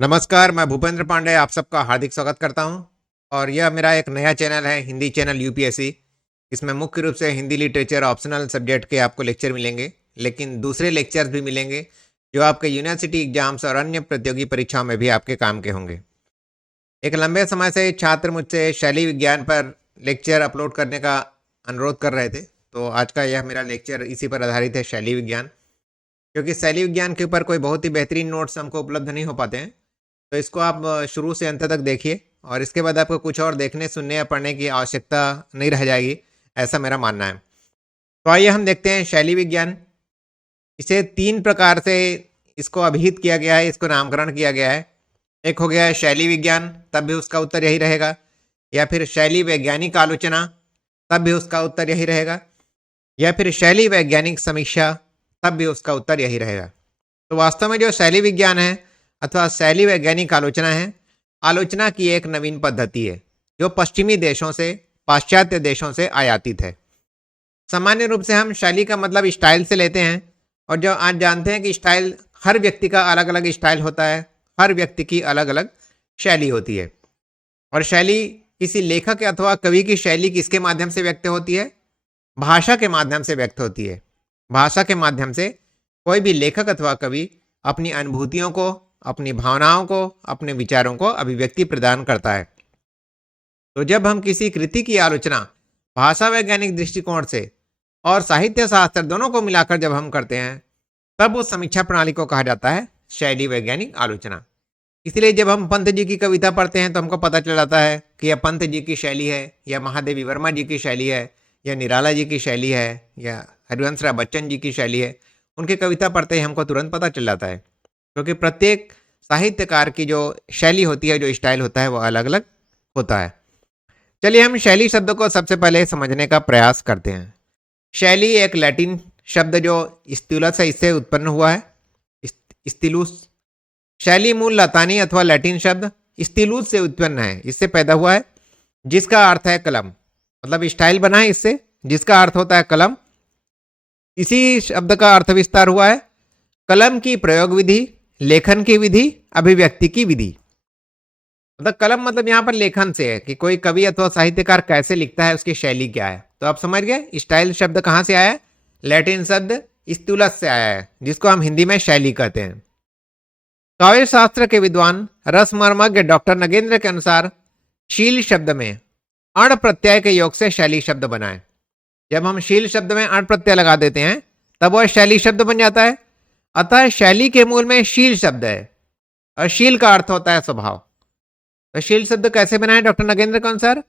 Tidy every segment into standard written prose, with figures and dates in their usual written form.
नमस्कार, मैं भूपेंद्र पांडे आप सबका हार्दिक स्वागत करता हूं। और यह मेरा एक नया चैनल है, हिंदी चैनल यूपीएससी। इसमें मुख्य रूप से हिंदी लिटरेचर ऑप्शनल सब्जेक्ट के आपको लेक्चर मिलेंगे, लेकिन दूसरे लेक्चर्स भी मिलेंगे जो आपके यूनिवर्सिटी एग्जाम्स और अन्य प्रतियोगी परीक्षाओं में भी आपके काम के होंगे। एक लंबे समय से छात्र मुझसे शैली विज्ञान पर लेक्चर अपलोड करने का अनुरोध कर रहे थे, तो आज का यह मेरा लेक्चर इसी पर आधारित है, शैली विज्ञान। क्योंकि शैली विज्ञान के ऊपर कोई बहुत ही बेहतरीन नोट्स हमको उपलब्ध नहीं हो पाते हैं, तो इसको आप शुरू से अंत तक देखिए और इसके बाद आपको कुछ और देखने, सुनने या पढ़ने की आवश्यकता नहीं रह जाएगी, ऐसा मेरा मानना है। तो आइए हम देखते हैं शैली विज्ञान। इसे 3 प्रकार से इसको अभिहित किया गया है, इसको नामकरण किया गया है। एक हो गया है शैली विज्ञान, तब भी उसका उत्तर यही रहेगा। या फिर शैली वैज्ञानिक आलोचना, तब भी उसका उत्तर यही रहेगा। या फिर शैली वैज्ञानिक समीक्षा, तब भी उसका उत्तर यही रहेगा। तो वास्तव में जो शैली विज्ञान है अथवा शैली वैज्ञानिक आलोचना है, आलोचना की एक नवीन पद्धति है जो पश्चिमी देशों से, पाश्चात्य देशों से आयातित है। सामान्य रूप से हम शैली का मतलब स्टाइल से लेते हैं, और जो आज जानते हैं कि स्टाइल, हर व्यक्ति का अलग अलग स्टाइल होता है, हर व्यक्ति की अलग अलग शैली होती है। और शैली किसी लेखक अथवा कवि की शैली किसके माध्यम से व्यक्त होती है? भाषा के माध्यम से व्यक्त होती है। भाषा के माध्यम से कोई भी लेखक अथवा कवि अपनी अनुभूतियों को, अपनी भावनाओं को, अपने विचारों को अभिव्यक्ति प्रदान करता है। तो जब हम किसी कृति की आलोचना भाषा वैज्ञानिक दृष्टिकोण से और साहित्य शास्त्र दोनों को मिलाकर जब हम करते हैं, तब उस समीक्षा प्रणाली को कहा जाता है शैली वैज्ञानिक आलोचना। इसलिए जब हम पंत जी की कविता पढ़ते हैं तो हमको पता चल जाता है कि यह पंत जी की शैली है, या महादेवी वर्मा जी की शैली है, या निराला जी की शैली है, या हरिवंश राय बच्चन जी की शैली है। उनकी कविता पढ़ते ही हमको तुरंत पता चल जाता है, क्योंकि प्रत्येक साहित्यकार की जो शैली होती है, जो स्टाइल होता है, वो अलग अलग होता है। चलिए हम शैली शब्द को सबसे पहले समझने का प्रयास करते हैं। शैली एक लैटिन शब्द जो स्तिलस है, इससे उत्पन्न हुआ है, स्तिलुस। शैली मूल लतानी अथवा लैटिन शब्द स्तिलुस से उत्पन्न है, इससे पैदा हुआ है, जिसका अर्थ है कलम। मतलब स्टाइल बना है इससे, जिसका अर्थ होता है कलम। इसी शब्द का अर्थ विस्तार हुआ है कलम की प्रयोग विधि, लेखन की विधि, अभिव्यक्ति की विधि। मतलब कलम मतलब यहाँ पर लेखन से है कि कोई कवि अथवा साहित्यकार कैसे लिखता है, उसकी शैली क्या है। तो आप समझ गए स्टाइल शब्द कहाँ से आया है? लैटिन शब्द स्टुलस से आया है, जिसको हम हिंदी में शैली कहते हैं। काव्य शास्त्र के विद्वान रसमर्मज्ञ डॉक्टर नगेंद्र के अनुसार शील शब्द में अण प्रत्यय के योग से शैली शब्द बना है। जब हम शील शब्द में अण प्रत्यय लगा देते हैं तब वह शैली शब्द बन जाता है। अतः शैली के मूल में शील शब्द है, और शील का अर्थ होता है स्वभाव। तो शील शब्द कैसे बना है डॉक्टर नगेंद्र के अनुसार?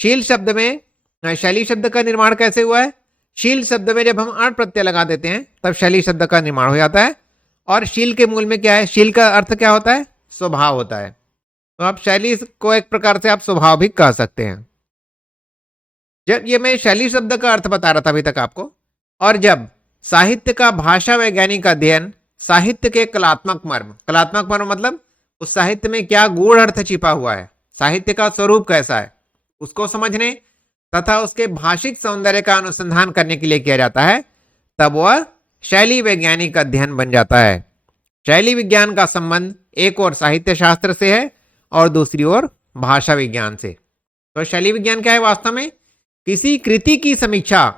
शील शब्द में शैली शब्द का निर्माण कैसे हुआ है? शील शब्द में जब हम अण प्रत्यय लगा देते हैं तब शैली शब्द का निर्माण हो जाता है। और शील के मूल में क्या है? शील का अर्थ क्या होता है? स्वभाव होता है। तो आप शैली को एक प्रकार से आप स्वभाव भी कह सकते हैं। जब ये मैं शैली शब्द का अर्थ बता रहा था अभी तक आपको, और जब साहित्य का भाषा वैज्ञानिक अध्ययन, साहित्य के कलात्मक मर्म, कलात्मक मर्म मतलब उस साहित्य में क्या गूढ़ अर्थ छिपा हुआ है, साहित्य का स्वरूप कैसा है, उसको समझने तथा उसके भाषिक सौंदर्य का अनुसंधान करने के लिए किया जाता है, तब वह शैली वैज्ञानिक अध्ययन बन जाता है। शैली विज्ञान का संबंध एक और साहित्य शास्त्र से है और दूसरी ओर भाषा विज्ञान से। तो शैली विज्ञान क्या है? वास्तव में किसी कृति की समीक्षा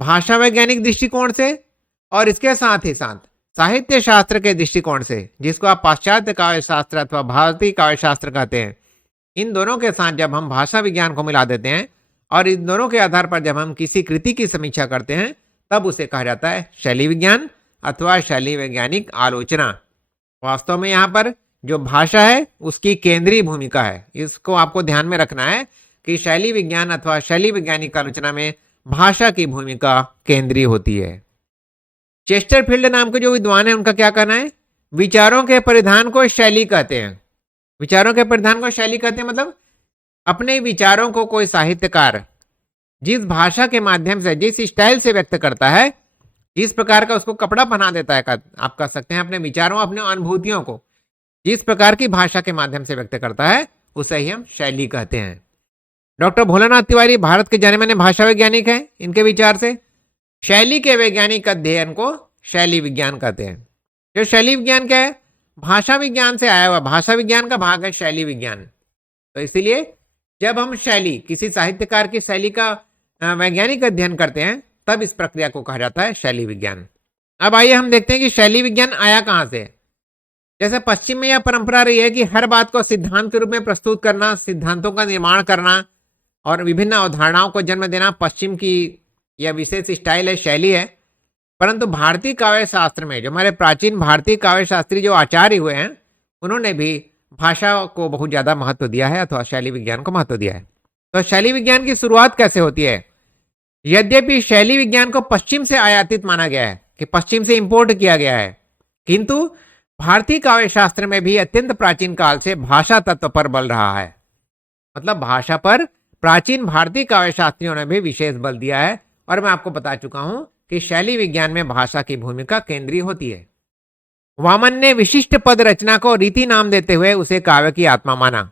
भाषा वैज्ञानिक दृष्टिकोण से और इसके साथ ही साथ साहित्य शास्त्र के दृष्टिकोण से, जिसको आप पाश्चात्य काव्य शास्त्र अथवा भारतीय काव्य शास्त्र कहते हैं, इन दोनों के साथ जब हम भाषा विज्ञान को मिला देते हैं और इन दोनों के आधार पर जब हम किसी कृति की समीक्षा करते हैं, तब उसे कहा जाता है शैली विज्ञान अथवा शैली वैज्ञानिक आलोचना। वास्तव में यहाँ पर जो भाषा है उसकी केंद्रीय भूमिका है, इसको आपको ध्यान में रखना है कि शैली विज्ञान अथवा शैली वैज्ञानिक आलोचना में भाषा की भूमिका केंद्रीय होती है। चेस्टरफील्ड नाम के जो विद्वान है, उनका क्या कहना है? विचारों के परिधान को शैली कहते हैं। विचारों के परिधान को शैली कहते हैं मतलब अपने विचारों को कोई साहित्यकार जिस भाषा के माध्यम से, जिस स्टाइल से व्यक्त करता है, जिस प्रकार का उसको कपड़ा पहना देता है, आप कह सकते हैं अपने विचारों, अपने अनुभूतियों को जिस प्रकार की भाषा के माध्यम से व्यक्त करता है, उसे ही हम शैली कहते हैं। डॉक्टर भोलानाथ तिवारी भारत के जाने माने भाषा वैज्ञानिक हैं। इनके विचार से शैली के वैज्ञानिक अध्ययन को शैली विज्ञान कहते हैं। जो शैली विज्ञान क्या है? भाषा विज्ञान से आया हुआ, भाषा विज्ञान का भाग है शैली विज्ञान। तो इसीलिए जब हम शैली, किसी साहित्यकार की शैली का वैज्ञानिक अध्ययन करते हैं, तब इस प्रक्रिया को कहा जाता है शैली विज्ञान। अब आइए हम देखते हैं कि शैली विज्ञान आया कहां से। जैसे पश्चिम में यह परंपरा रही है कि हर बात को सिद्धांत के रूप में प्रस्तुत करना, सिद्धांतों का निर्माण करना और विभिन्न अवधारणाओं को जन्म देना पश्चिम की यह विशेष स्टाइल है, शैली है। परंतु भारतीय काव्य शास्त्र में, जो हमारे प्राचीन भारतीय काव्य शास्त्री जो आचार्य हुए हैं, उन्होंने भी भाषा को बहुत ज्यादा महत्व दिया है अथवा शैली विज्ञान को महत्व दिया है। तो शैली विज्ञान की शुरुआत कैसे होती है? यद्यपि शैली विज्ञान को पश्चिम से आयातित माना गया है, कि पश्चिम से इंपोर्ट किया गया है, किंतु भारतीय काव्य शास्त्र में भी अत्यंत प्राचीन काल से भाषा तत्व पर बल रहा है। मतलब भाषा पर प्राचीन भारतीय काव्य शास्त्रियों ने भी विशेष बल दिया है। और मैं आपको बता चुका हूं कि शैली विज्ञान में भाषा की भूमिका केंद्रीय होती है। वामन ने विशिष्ट पद रचना को रीति नाम देते हुए उसे काव्य की आत्मा माना,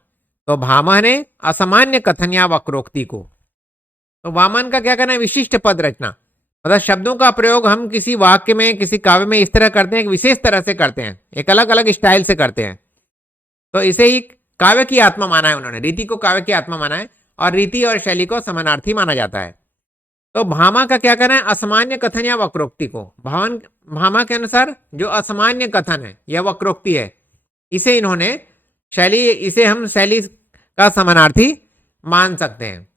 तो भामह ने असामान्य कथन या वक्रोक्ति को। तो वामन का क्या कहना है? विशिष्ट पद रचना, मतलब शब्दों का प्रयोग हम किसी वाक्य में, किसी काव्य में इस तरह करते हैं, एक विशेष तरह से करते हैं, एक अलग अलग स्टाइल से करते हैं। तो इसे ही काव्य की आत्मा माना है उन्होंने, रीति को काव्य की आत्मा माना है, और रीति और शैली को समानार्थी माना जाता है। तो भामा का क्या कहना है? असामान्य कथन या वक्रोक्ति को। भामा के अनुसार जो असामान्य कथन है या वक्रोक्ति है, इसे इन्होंने शैली, इसे हम शैली का समानार्थी मान सकते हैं।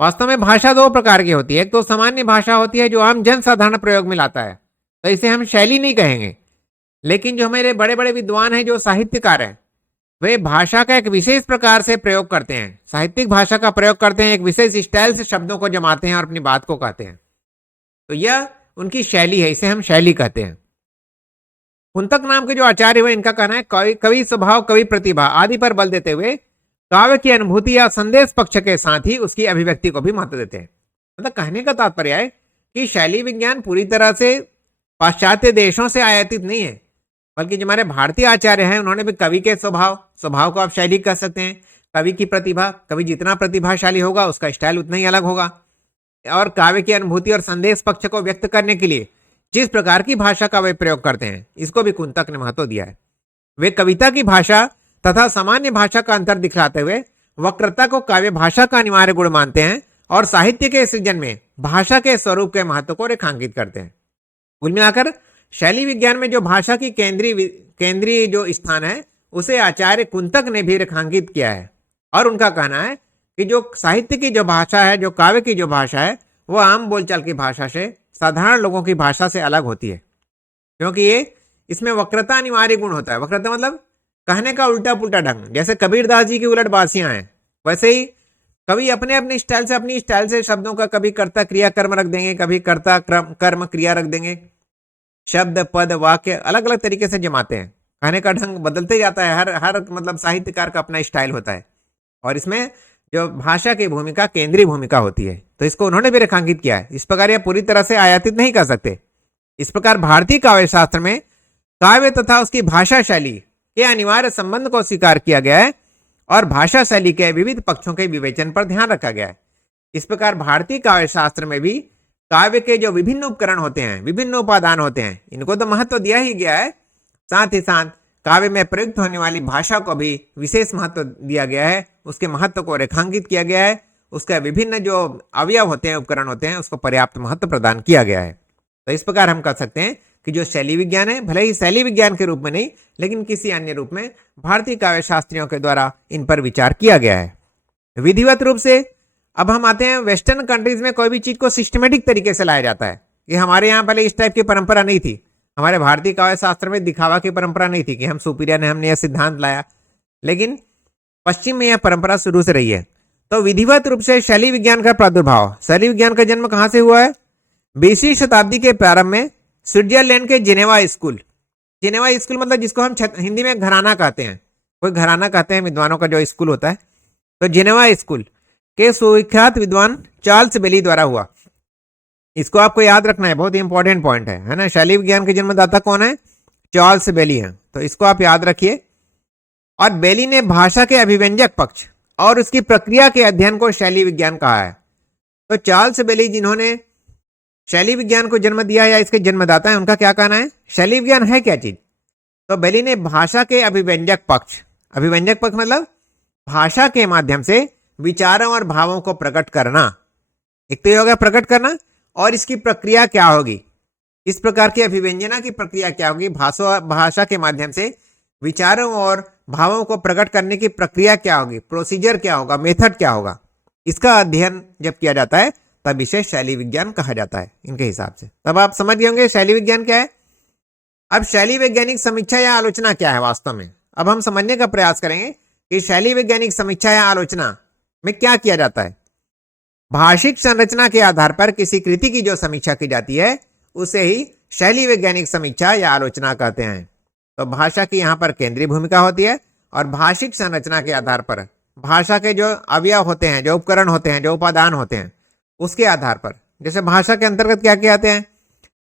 वास्तव में भाषा दो प्रकार की होती है। एक तो सामान्य भाषा होती है जो आम जन साधारण प्रयोग में लाता है, तो इसे हम शैली नहीं कहेंगे। लेकिन जो हमारे बड़े बड़े विद्वान हैं, जो साहित्यकार हैं, वे भाषा का एक विशेष प्रकार से प्रयोग करते हैं, साहित्यिक भाषा का प्रयोग करते हैं, एक विशेष स्टाइल से शब्दों को जमाते हैं और अपनी बात को कहते हैं। तो यह उनकी शैली है, इसे हम शैली कहते हैं। कुंतक नाम के जो आचार्य हुए, इनका कहना है कवि स्वभाव, कवि प्रतिभा आदि पर बल देते हुए काव्य की अनुभूति या संदेश पक्ष के साथ ही उसकी अभिव्यक्ति को भी महत्व देते हैं। मतलब कहने का तात्पर्य है कि शैली विज्ञान पूरी तरह से पाश्चात्य देशों से आयातित नहीं है, बल्कि जो हमारे भारतीय आचार्य हैं, उन्होंने भी कवि के स्वभाव को आप शैली कह सकते हैं, कवि की प्रतिभा, कवि जितना प्रतिभाशाली होगा उसका स्टाइल उतना ही अलग होगा, और काव्य की अनुभूति और संदेश पक्ष को व्यक्त करने के लिए जिस प्रकार की भाषा का वे प्रयोग करते हैं, इसको भी कुंतक ने महत्व दिया है। वे कविता की भाषा तथा सामान्य भाषा का अंतर दिखलाते हुए वक्रता को काव्य भाषा का अनिवार्य गुण मानते हैं और साहित्य के सृजन में भाषा के स्वरूप के महत्व को रेखांकित करते हैं। कुल मिलाकर शैली विज्ञान में जो भाषा की केंद्रीय जो स्थान है, उसे आचार्य कुंतक ने भी रेखांकित किया है। और उनका कहना है कि जो साहित्य की जो भाषा है, जो काव्य की जो भाषा है, वो आम बोलचाल की भाषा से, साधारण लोगों की भाषा से अलग होती है, क्योंकि ये इसमें वक्रता अनिवार्य गुण होता है। वक्रता मतलब कहने का उल्टा पुल्टा ढंग। जैसे कबीरदास जी की उलट बासियां हैं, वैसे ही कभी अपनी स्टाइल से शब्दों का कभी कर्ता क्रिया कर्म रख देंगे, कभी कर्ता कर्म क्रिया रख देंगे, शब्द पद वाक्य अलग अलग तरीके से जमाते हैं। कहने का ढंग बदलते जाता है, हर मतलब साहित्यकार का अपना स्टाइल होता है, और इसमें जो भाषा की भूमिका केंद्रीय भूमिका होती है। तो इसको उन्होंने भी रेखांकित किया है। इस प्रकार यह पूरी तरह से आयातित नहीं कर सकते। इस प्रकार भारतीय काव्य शास्त्र में काव्य तथा उसकी भाषा शैली के अनिवार्य संबंध को स्वीकार किया गया है और भाषा शैली के विविध पक्षों के विवेचन पर ध्यान रखा गया है। इस प्रकार भारतीय काव्य शास्त्र में भी काव्य के जो विभिन्न उपकरण होते हैं, विभिन्न उपादान होते हैं, इनको तो महत्व दिया ही गया है। साथ ही साथ काव्य में प्रयुक्त होने वाली भाषा को भी विशेष महत्व दिया गया है, उसके महत्व को रेखांकित किया गया है, उसका विभिन्न जो अवयव होते हैं, उपकरण होते हैं, उसको पर्याप्त महत्व प्रदान किया गया है। तो इस प्रकार हम कह सकते हैं कि जो शैली विज्ञान है, भले ही शैली विज्ञान के रूप में नहीं, लेकिन किसी अन्य रूप में भारतीय काव्य शास्त्रियों के द्वारा इन पर विचार किया गया है। विधिवत रूप से अब हम आते हैं, वेस्टर्न कंट्रीज में कोई भी चीज को सिस्टमेटिक तरीके से लाया जाता है। कि हमारे यहाँ पहले इस टाइप की परंपरा नहीं थी। हमारे भारतीय काव्य शास्त्र में दिखावा की परंपरा नहीं थी कि हम सुपीरियर ने, हमने यह सिद्धांत लाया, लेकिन पश्चिम में यह परंपरा शुरू से रही है। तो विधिवत रूप से शैली विज्ञान का प्रादुर्भाव, शैली विज्ञान का जन्म कहां से हुआ है? 20वीं शताब्दी के प्रारंभ में स्विट्जरलैंड के जेनेवा स्कूल मतलब जिसको हम हिंदी में घराना कहते हैं, कोई घराना कहते हैं विद्वानों का जो स्कूल होता है, तो जेनेवा स्कूल के सुविख्यात विद्वान चार्ल्स बेली द्वारा हुआ। इसको आपको याद रखना है, बहुत ही इंपॉर्टेंट पॉइंट है ना। शैली विज्ञान के जन्मदाता कौन है? चार्ल्स बेली है, तो इसको आप याद रखिए। और बेली ने भाषा के अभिव्यंजक पक्ष और उसकी प्रक्रिया के अध्ययन को शैली विज्ञान कहा है। तो चार्ल्स बेली जिन्होंने शैली विज्ञान को जन्म दिया या इसके जन्मदाता है, उनका क्या कहना है? शैली विज्ञान है क्या चीज? तो बेली ने भाषा के अभिव्यंजक पक्ष मतलब भाषा के माध्यम से विचारों और भावों को प्रकट करना, एक तो ये हो गया प्रकट करना, और इसकी प्रक्रिया क्या होगी, इस प्रकार की अभिव्यंजना की प्रक्रिया क्या होगी, भाषा के माध्यम से विचारों और भावों को प्रकट करने की प्रक्रिया क्या होगी, प्रोसीजर क्या होगा, मेथड क्या होगा, इसका अध्ययन जब किया जाता है तब इसे शैली विज्ञान कहा जाता है इनके हिसाब से। तब आप समझ गए होंगे शैली विज्ञान क्या है। अब शैली वैज्ञानिक समीक्षा या आलोचना क्या है वास्तव में, अब हम समझने का प्रयास करेंगे कि शैली वैज्ञानिक समीक्षा या आलोचना में क्या किया जाता है। भाषिक संरचना के आधार पर किसी कृति की जो समीक्षा की जाती है उसे ही शैली वैज्ञानिक समीक्षा या आलोचना कहते हैं। तो भाषा की यहाँ पर केंद्रीय भूमिका होती है, और भाषिक संरचना के आधार पर भाषा के जो अवयव होते हैं, जो उपकरण होते हैं, जो उपादान होते हैं, उसके आधार पर, जैसे भाषा के अंतर्गत क्या क्या आते हैं,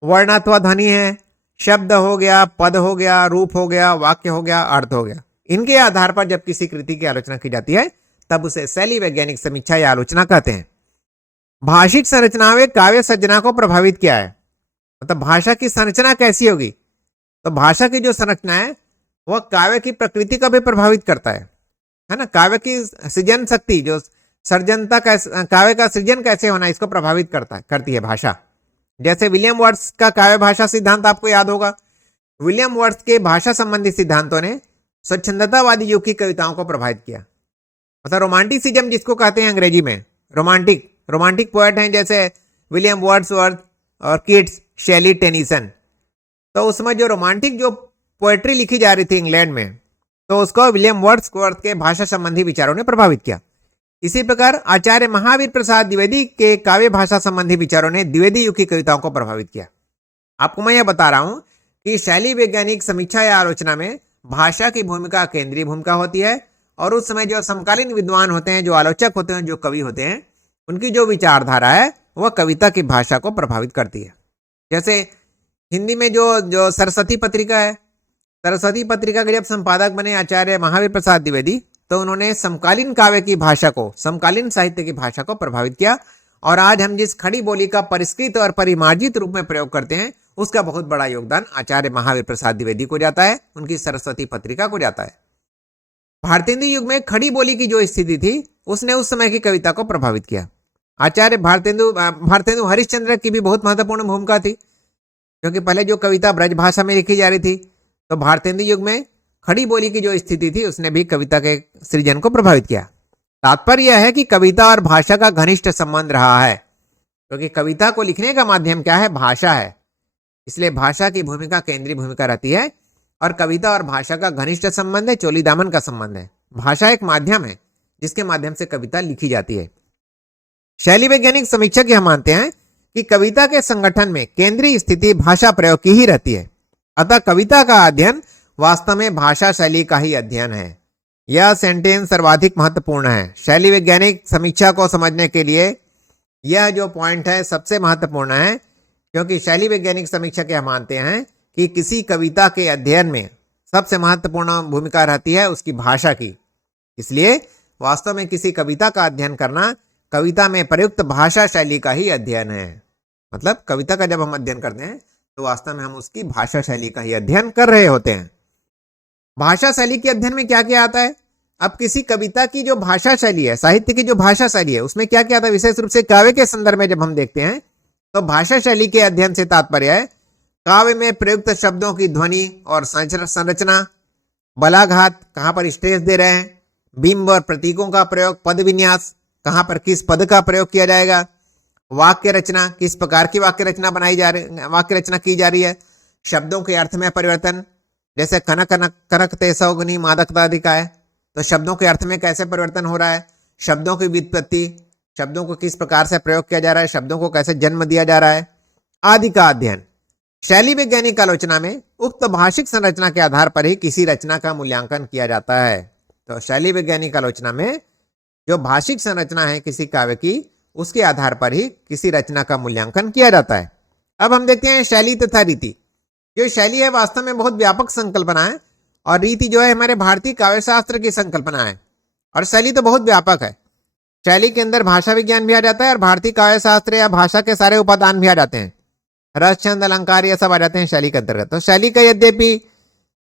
वर्ण अथवा ध्वनि है, शब्द हो गया, पद हो गया, रूप हो गया, वाक्य हो गया, अर्थ हो गया, इनके आधार पर जब किसी कृति की आलोचना की जाती है तब उसे शैली वैज्ञानिक समीक्षा या आलोचना कहते हैं। भाषिक संरचना में काव्य सृजना को प्रभावित किया है, मतलब भाषा की संरचना कैसी होगी, तो भाषा की जो संरचना है वह काव्य की प्रकृति को भी प्रभावित करता है ना। काव्य की सृजन शक्ति, जो सर्जनता कैसे, काव्य का सृजन कैसे होना, इसको प्रभावित करती है भाषा। जैसे विलियम वर्ड्स का काव्य भाषा सिद्धांत आपको याद होगा। विलियम वर्ड्स के भाषा संबंधी सिद्धांतों ने स्वच्छंदतावादी युग की कविताओं को प्रभावित किया। मतलब रोमांटिसिज्म जिसको कहते हैं अंग्रेजी में, रोमांटिक पोएट हैं जैसे विलियम वर्ड्सवर्थ और किट्स, शैली, टेनिसन। तो उसमें जो रोमांटिक जो पोएट्री लिखी जा रही थी इंग्लैंड में, तो उसको विलियम वर्ड्सवर्थ के भाषा संबंधी विचारों ने प्रभावित किया। इसी प्रकार आचार्य महावीर प्रसाद द्विवेदी के काव्य भाषा संबंधी विचारों ने द्विवेदी युग की कविताओं को प्रभावित किया। आपको मैं यह बता रहा हूं कि शैली वैज्ञानिक समीक्षा या आलोचना में भाषा की भूमिका केंद्रीय भूमिका होती है, और उस समय जो समकालीन विद्वान होते हैं, जो आलोचक होते हैं, जो कवि होते हैं, उनकी जो विचारधारा है वह कविता की भाषा को प्रभावित करती है। जैसे हिंदी में जो सरस्वती पत्रिका है, सरस्वती पत्रिका के जब संपादक बने आचार्य महावीर प्रसाद द्विवेदी, तो उन्होंने समकालीन काव्य की भाषा को, समकालीन साहित्य की भाषा को प्रभावित किया, और आज हम जिस खड़ी बोली का परिष्कृत और परिमार्जित रूप में प्रयोग करते हैं उसका बहुत बड़ा योगदान आचार्य महावीर प्रसाद द्विवेदी को जाता है, उनकी सरस्वती पत्रिका को जाता है। भारतेंदु युग में खड़ी बोली की जो स्थिति थी उसने उस समय की कविता को प्रभावित किया। आचार्य भारतेंदु हरिश्चंद्र की भी बहुत महत्वपूर्ण भूमिका थी, क्योंकि पहले जो कविता ब्रज भाषा में लिखी जा रही थी, तो भारतेंदु युग में खड़ी बोली की जो स्थिति थी उसने भी कविता के सृजन को प्रभावित किया। तात्पर्य यह है कि कविता और भाषा का घनिष्ठ संबंध रहा है, क्योंकि कविता को लिखने का माध्यम क्या है, भाषा है, इसलिए भाषा की भूमिका केंद्रीय भूमिका रहती है, और कविता और भाषा का घनिष्ठ संबंध है, चोली दामन का संबंध है। भाषा एक माध्यम है जिसके माध्यम से कविता लिखी जाती है। शैली वैज्ञानिक समीक्षक यह मानते हैं कि कविता के संगठन में केंद्रीय स्थिति भाषा प्रयोग की ही रहती है, अतः कविता का अध्ययन वास्तव में भाषा शैली का ही अध्ययन है। यह सेंटेंस सर्वाधिक महत्वपूर्ण है। शैली वैज्ञानिक समीक्षा को समझने के लिए यह जो पॉइंट है सबसे महत्वपूर्ण है, क्योंकि शैली वैज्ञानिक समीक्षक यह मानते हैं कि किसी कविता के अध्ययन में सबसे महत्वपूर्ण भूमिका रहती है उसकी भाषा की। इसलिए वास्तव में किसी कविता का अध्ययन करना कविता में प्रयुक्त भाषा शैली का ही अध्ययन है। मतलब कविता का जब हम अध्ययन करते हैं तो वास्तव में हम उसकी भाषा शैली का ही अध्ययन कर रहे होते हैं। भाषा शैली के अध्ययन में क्या क्या आता है? अब किसी कविता की जो भाषा शैली है, साहित्य की जो भाषा शैली है, उसमें क्या क्या आता है? विशेष रूप से काव्य के संदर्भ में जब हम देखते हैं तो भाषा शैली के अध्ययन से तात्पर्य है काव्य में प्रयुक्त शब्दों की ध्वनि और संरचना, बलाघात, कहाँ पर स्ट्रेस दे रहे हैं, बिंब और प्रतीकों का प्रयोग, पद विन्यास, कहाँ पर किस पद का प्रयोग किया जाएगा, वाक्य रचना, किस प्रकार की वाक्य रचना की जा रही है, शब्दों के अर्थ में परिवर्तन, जैसे कनक तेसौगनी मादकता है, तो शब्दों के अर्थ में कैसे परिवर्तन हो रहा है, शब्दों की व्युत्पत्ति, शब्दों को किस प्रकार से प्रयोग किया जा रहा है, शब्दों को कैसे जन्म दिया जा रहा है आदि का अध्ययन। शैली वैज्ञानिक आलोचना में उक्त भाषिक संरचना के आधार पर ही किसी रचना का मूल्यांकन किया जाता है। तो शैली वैज्ञानिक आलोचना में जो भाषिक संरचना है किसी काव्य की, उसके आधार पर ही किसी रचना का मूल्यांकन किया जाता है। अब हम देखते हैं शैली तथा रीति। जो शैली है वास्तव में बहुत व्यापक संकल्पना है, और रीति जो है हमारे भारतीय काव्य शास्त्र की संकल्पना है, और शैली तो बहुत व्यापक है। शैली के अंदर भाषा विज्ञान भी आ जाता है, और भारतीय काव्य शास्त्र या भाषा के सारे उपादान भी आ जाते हैं, रस, छंद, अलंकार, ये सब आ जाते हैं शैली के अंतर्गत। तो शैली का यद्यपि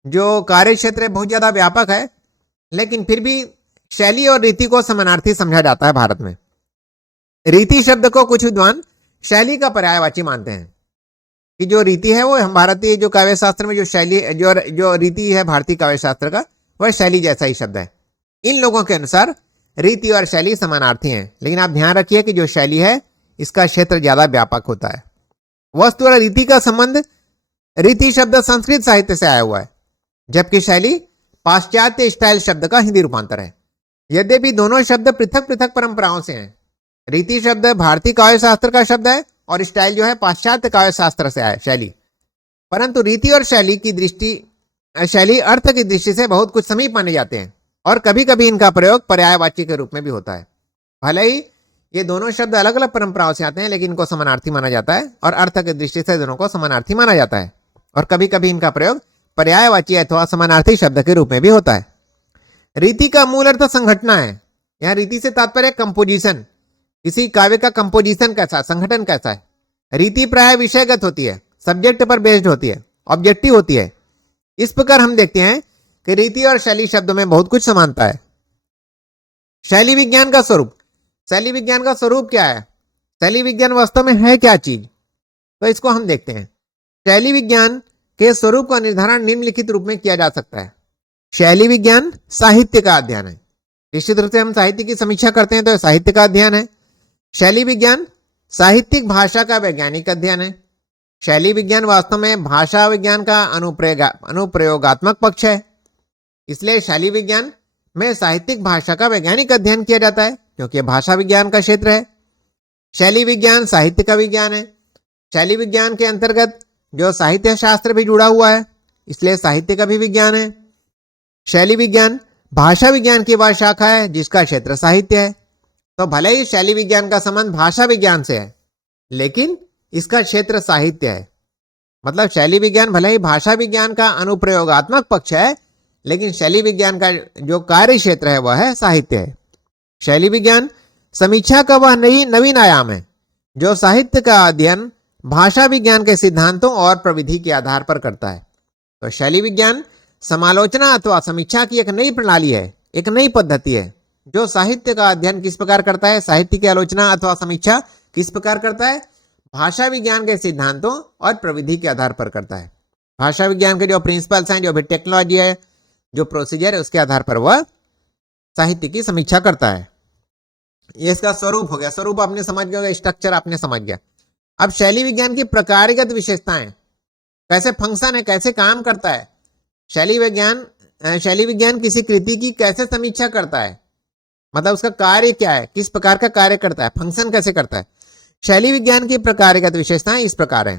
जो कार्य क्षेत्र बहुत ज्यादा व्यापक है, लेकिन फिर भी शैली और रीति को समानार्थी समझा जाता है भारत में। रीति शब्द को कुछ विद्वान शैली का पर्यायवाची मानते हैं कि जो रीति है वो हम भारतीय जो काव्य शास्त्र में जो शैली जो रीति है भारतीय काव्य शास्त्र का, वह शैली जैसा ही शब्द है। इन लोगों के अनुसार रीति और शैली समानार्थी हैं, लेकिन आप ध्यान रखिए कि जो शैली है इसका क्षेत्र ज्यादा व्यापक होता है। वस्तु और रीति का संबंध, रीति शब्द संस्कृत साहित्य से आया हुआ है, जबकि शैली पाश्चात्य स्टाइल शब्द का हिंदी रूपांतर है। यद्यपि दोनों शब्द पृथक पृथक परंपराओं से हैं। रीति शब्द भारतीय काव्य शास्त्र का शब्द है और स्टाइल जो है पाश्चात्य काव्य शास्त्र से आया शैली। परंतु रीति और शैली अर्थ की दृष्टि से बहुत कुछ समीप माने जाते हैं और कभी कभी इनका प्रयोग पर्यायवाची के रूप में भी होता है। भले ही ये दोनों शब्द अलग अलग परंपराओं से आते हैं, लेकिन इनको समानार्थी माना जाता है और अर्थ की दृष्टि से दोनों को समानार्थी माना जाता है और कभी कभी इनका प्रयोग पर्यायवाची अथवा समानार्थी शब्द के रूप में भी होता है। रीति का मूल अर्थ संघटना है। यहाँ रीति से तात्पर्य कंपोजिशन, किसी काव्य का कंपोजिशन कैसा, संगठन कैसा है। रीति प्राय विषयगत होती है, सब्जेक्ट पर बेस्ड होती है, ऑब्जेक्टिव होती है। इस प्रकार हम देखते हैं कि रीति और शैली शब्दों में बहुत कुछ समानता है। शैली विज्ञान का स्वरूप, शैली विज्ञान का स्वरूप क्या है, शैली विज्ञान वास्तव में है क्या चीज, तो इसको हम देखते हैं। शैली विज्ञान के स्वरूप का निर्धारण निम्नलिखित रूप में किया जा सकता है। शैली विज्ञान साहित्य का अध्ययन है। निश्चित रूप से हम साहित्य की समीक्षा करते हैं तो साहित्य का अध्ययन है। शैली विज्ञान साहित्यिक भाषा का वैज्ञानिक अध्ययन है। शैली विज्ञान वास्तव में भाषा विज्ञान का अनुप्रयोगात्मक पक्ष है। इसलिए शैली विज्ञान में साहित्यिक भाषा का वैज्ञानिक अध्ययन किया जाता है, क्योंकि भाषा विज्ञान का क्षेत्र है। शैली विज्ञान साहित्य का विज्ञान है। शैली विज्ञान के अंतर्गत जो साहित्य शास्त्र भी जुड़ा हुआ है, इसलिए साहित्य का भी विज्ञान है। शैली विज्ञान भाषा विज्ञान की वह शाखा है जिसका क्षेत्र साहित्य है। तो भले ही शैली विज्ञान का संबंध भाषा विज्ञान से है, लेकिन इसका क्षेत्र साहित्य है। मतलब शैली विज्ञान भले ही भाषा विज्ञान का अनुप्रयोगात्मक पक्ष है, लेकिन शैली विज्ञान का जो कार्य क्षेत्र है वह है साहित्य है। शैली विज्ञान समीक्षा का वह नवीन आयाम है जो साहित्य का अध्ययन भाषा विज्ञान के सिद्धांतों और प्रविधि के आधार पर करता है। तो शैली विज्ञान समालोचना अथवा समीक्षा की एक नई प्रणाली है, एक नई पद्धति है जो साहित्य का अध्ययन किस प्रकार करता है, साहित्य की आलोचना अथवा समीक्षा किस प्रकार करता है, भाषा विज्ञान के सिद्धांतों और प्रविधि के आधार पर करता है। भाषा विज्ञान के जो प्रिंसिपल्स हैं, जो भी टेक्नोलॉजी है, जो प्रोसीजर है, उसके आधार पर वह साहित्य की समीक्षा करता है। ये इसका स्वरूप हो गया, स्वरूप आपने समझ गया, स्ट्रक्चर आपने समझ गया। अब शैली विज्ञान की प्रकारगत विशेषताएं, कैसे फंक्शन है, कैसे काम करता है। शैली विज्ञान किसी कृति की कैसे समीक्षा करता है, मतलब उसका कार्य क्या है, किस प्रकार का कार्य करता है, फंक्शन कैसे करता है। शैली विज्ञान की प्रकारगत विशेषताएं इस प्रकार है।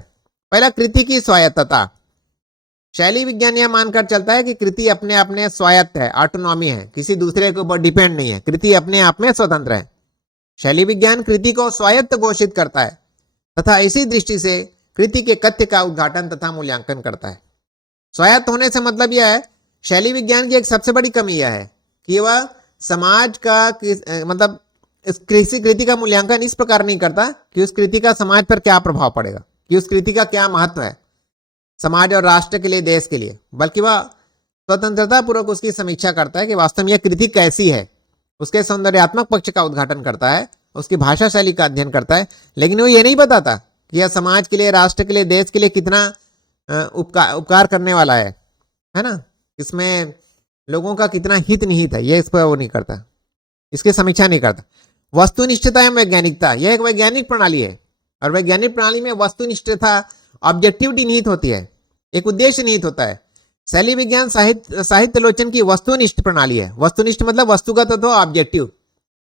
पहला, कृति की स्वायत्तता। शैली विज्ञान यह मानकर चलता है कि कृति अपने अपने स्वायत्त है, ऑटोनॉमी है, किसी दूसरे के ऊपर डिपेंड नहीं है, कृति अपने आप में स्वतंत्र है। शैली विज्ञान कृति को स्वायत्त घोषित करता है तथा इसी दृष्टि से कृति के कथ्य का उद्घाटन तथा मूल्यांकन करता है। स्वायत्त होने से मतलब यह है, शैली विज्ञान की एक सबसे बड़ी कमी यह है कि वह समाज का मतलब किसी कृति का मूल्यांकन इस प्रकार नहीं करता कि उस कृति का समाज पर क्या प्रभाव पड़ेगा, कि उस कृति का क्या महत्व है समाज और राष्ट्र के लिए, देश के लिए, बल्कि वह स्वतंत्रता पूर्वक उसकी समीक्षा करता है कि वास्तव में यह कृति कैसी है, उसके सौंदर्यात्मक पक्ष का उद्घाटन करता है, उसकी भाषा शैली का अध्ययन करता है। लेकिन वो ये नहीं बताता कि यह समाज के लिए, राष्ट्र के लिए, देश के लिए कितना उपकार करने वाला है ना, इसमें लोगों का कितना हित निहित है, ये इस पर वो नहीं करता, इसकी समीक्षा नहीं करता। वस्तुनिष्ठता एवं वैज्ञानिकता, यह एक वैज्ञानिक प्रणाली है और वैज्ञानिक प्रणाली में वस्तुनिष्ठता, ऑब्जेक्टिविटी निहित होती है, एक उद्देश्य निहित होता है। शैली विज्ञान साहित्य लोचन की वस्तुनिष्ठ प्रणाली है। वस्तुनिष्ठ मतलब वस्तुगत अथवा ऑब्जेक्टिव,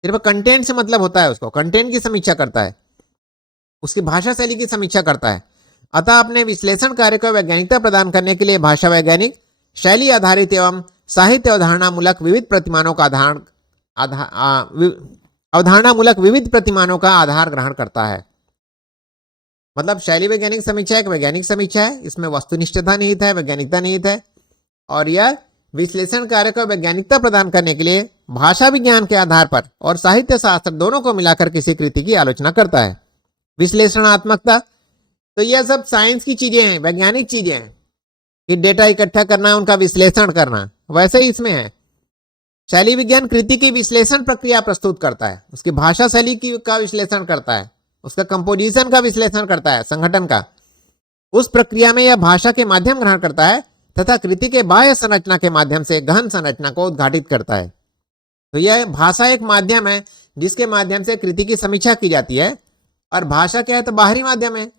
सिर्फ कंटेंट से मतलब होता है, उसको कंटेंट की समीक्षा करता है, उसकी भाषा शैली की समीक्षा करता है। अतः अपने विश्लेषण कार्य को वैज्ञानिकता प्रदान करने के लिए भाषा वैज्ञानिक शैली आधारित एवं साहित्य अवधारणामूलक विविध प्रतिमानों का आधार ग्रहण करता है। मतलब शैली वैज्ञानिक समीक्षा एक वैज्ञानिक समीक्षा है, इसमें वस्तुनिष्ठता निहित है, वैज्ञानिकता निहित है, और यह विश्लेषण कार्य को वैज्ञानिकता प्रदान करने के लिए भाषा विज्ञान के आधार पर और साहित्य शास्त्र दोनों को मिलाकर किसी कृति की आलोचना करता है। विश्लेषणात्मकता, तो यह सब साइंस की चीजें हैं, वैज्ञानिक चीजें हैं, फिर डेटा इकट्ठा करना, उनका विश्लेषण करना। वैसे ही इसमें है, शैली विज्ञान कृति की विश्लेषण प्रक्रिया प्रस्तुत करता है, उसकी भाषा शैली की का विश्लेषण करता है, उसका कंपोजिशन का विश्लेषण करता है, संगठन का। उस प्रक्रिया में यह भाषा के माध्यम ग्रहण करता है तथा कृति के बाह्य संरचना के माध्यम से गहन संरचना को उद्घाटित करता है। तो यह भाषा एक माध्यम है जिसके माध्यम से कृति की समीक्षा की जाती है। और भाषा क्या है, तो बाहरी माध्यम है।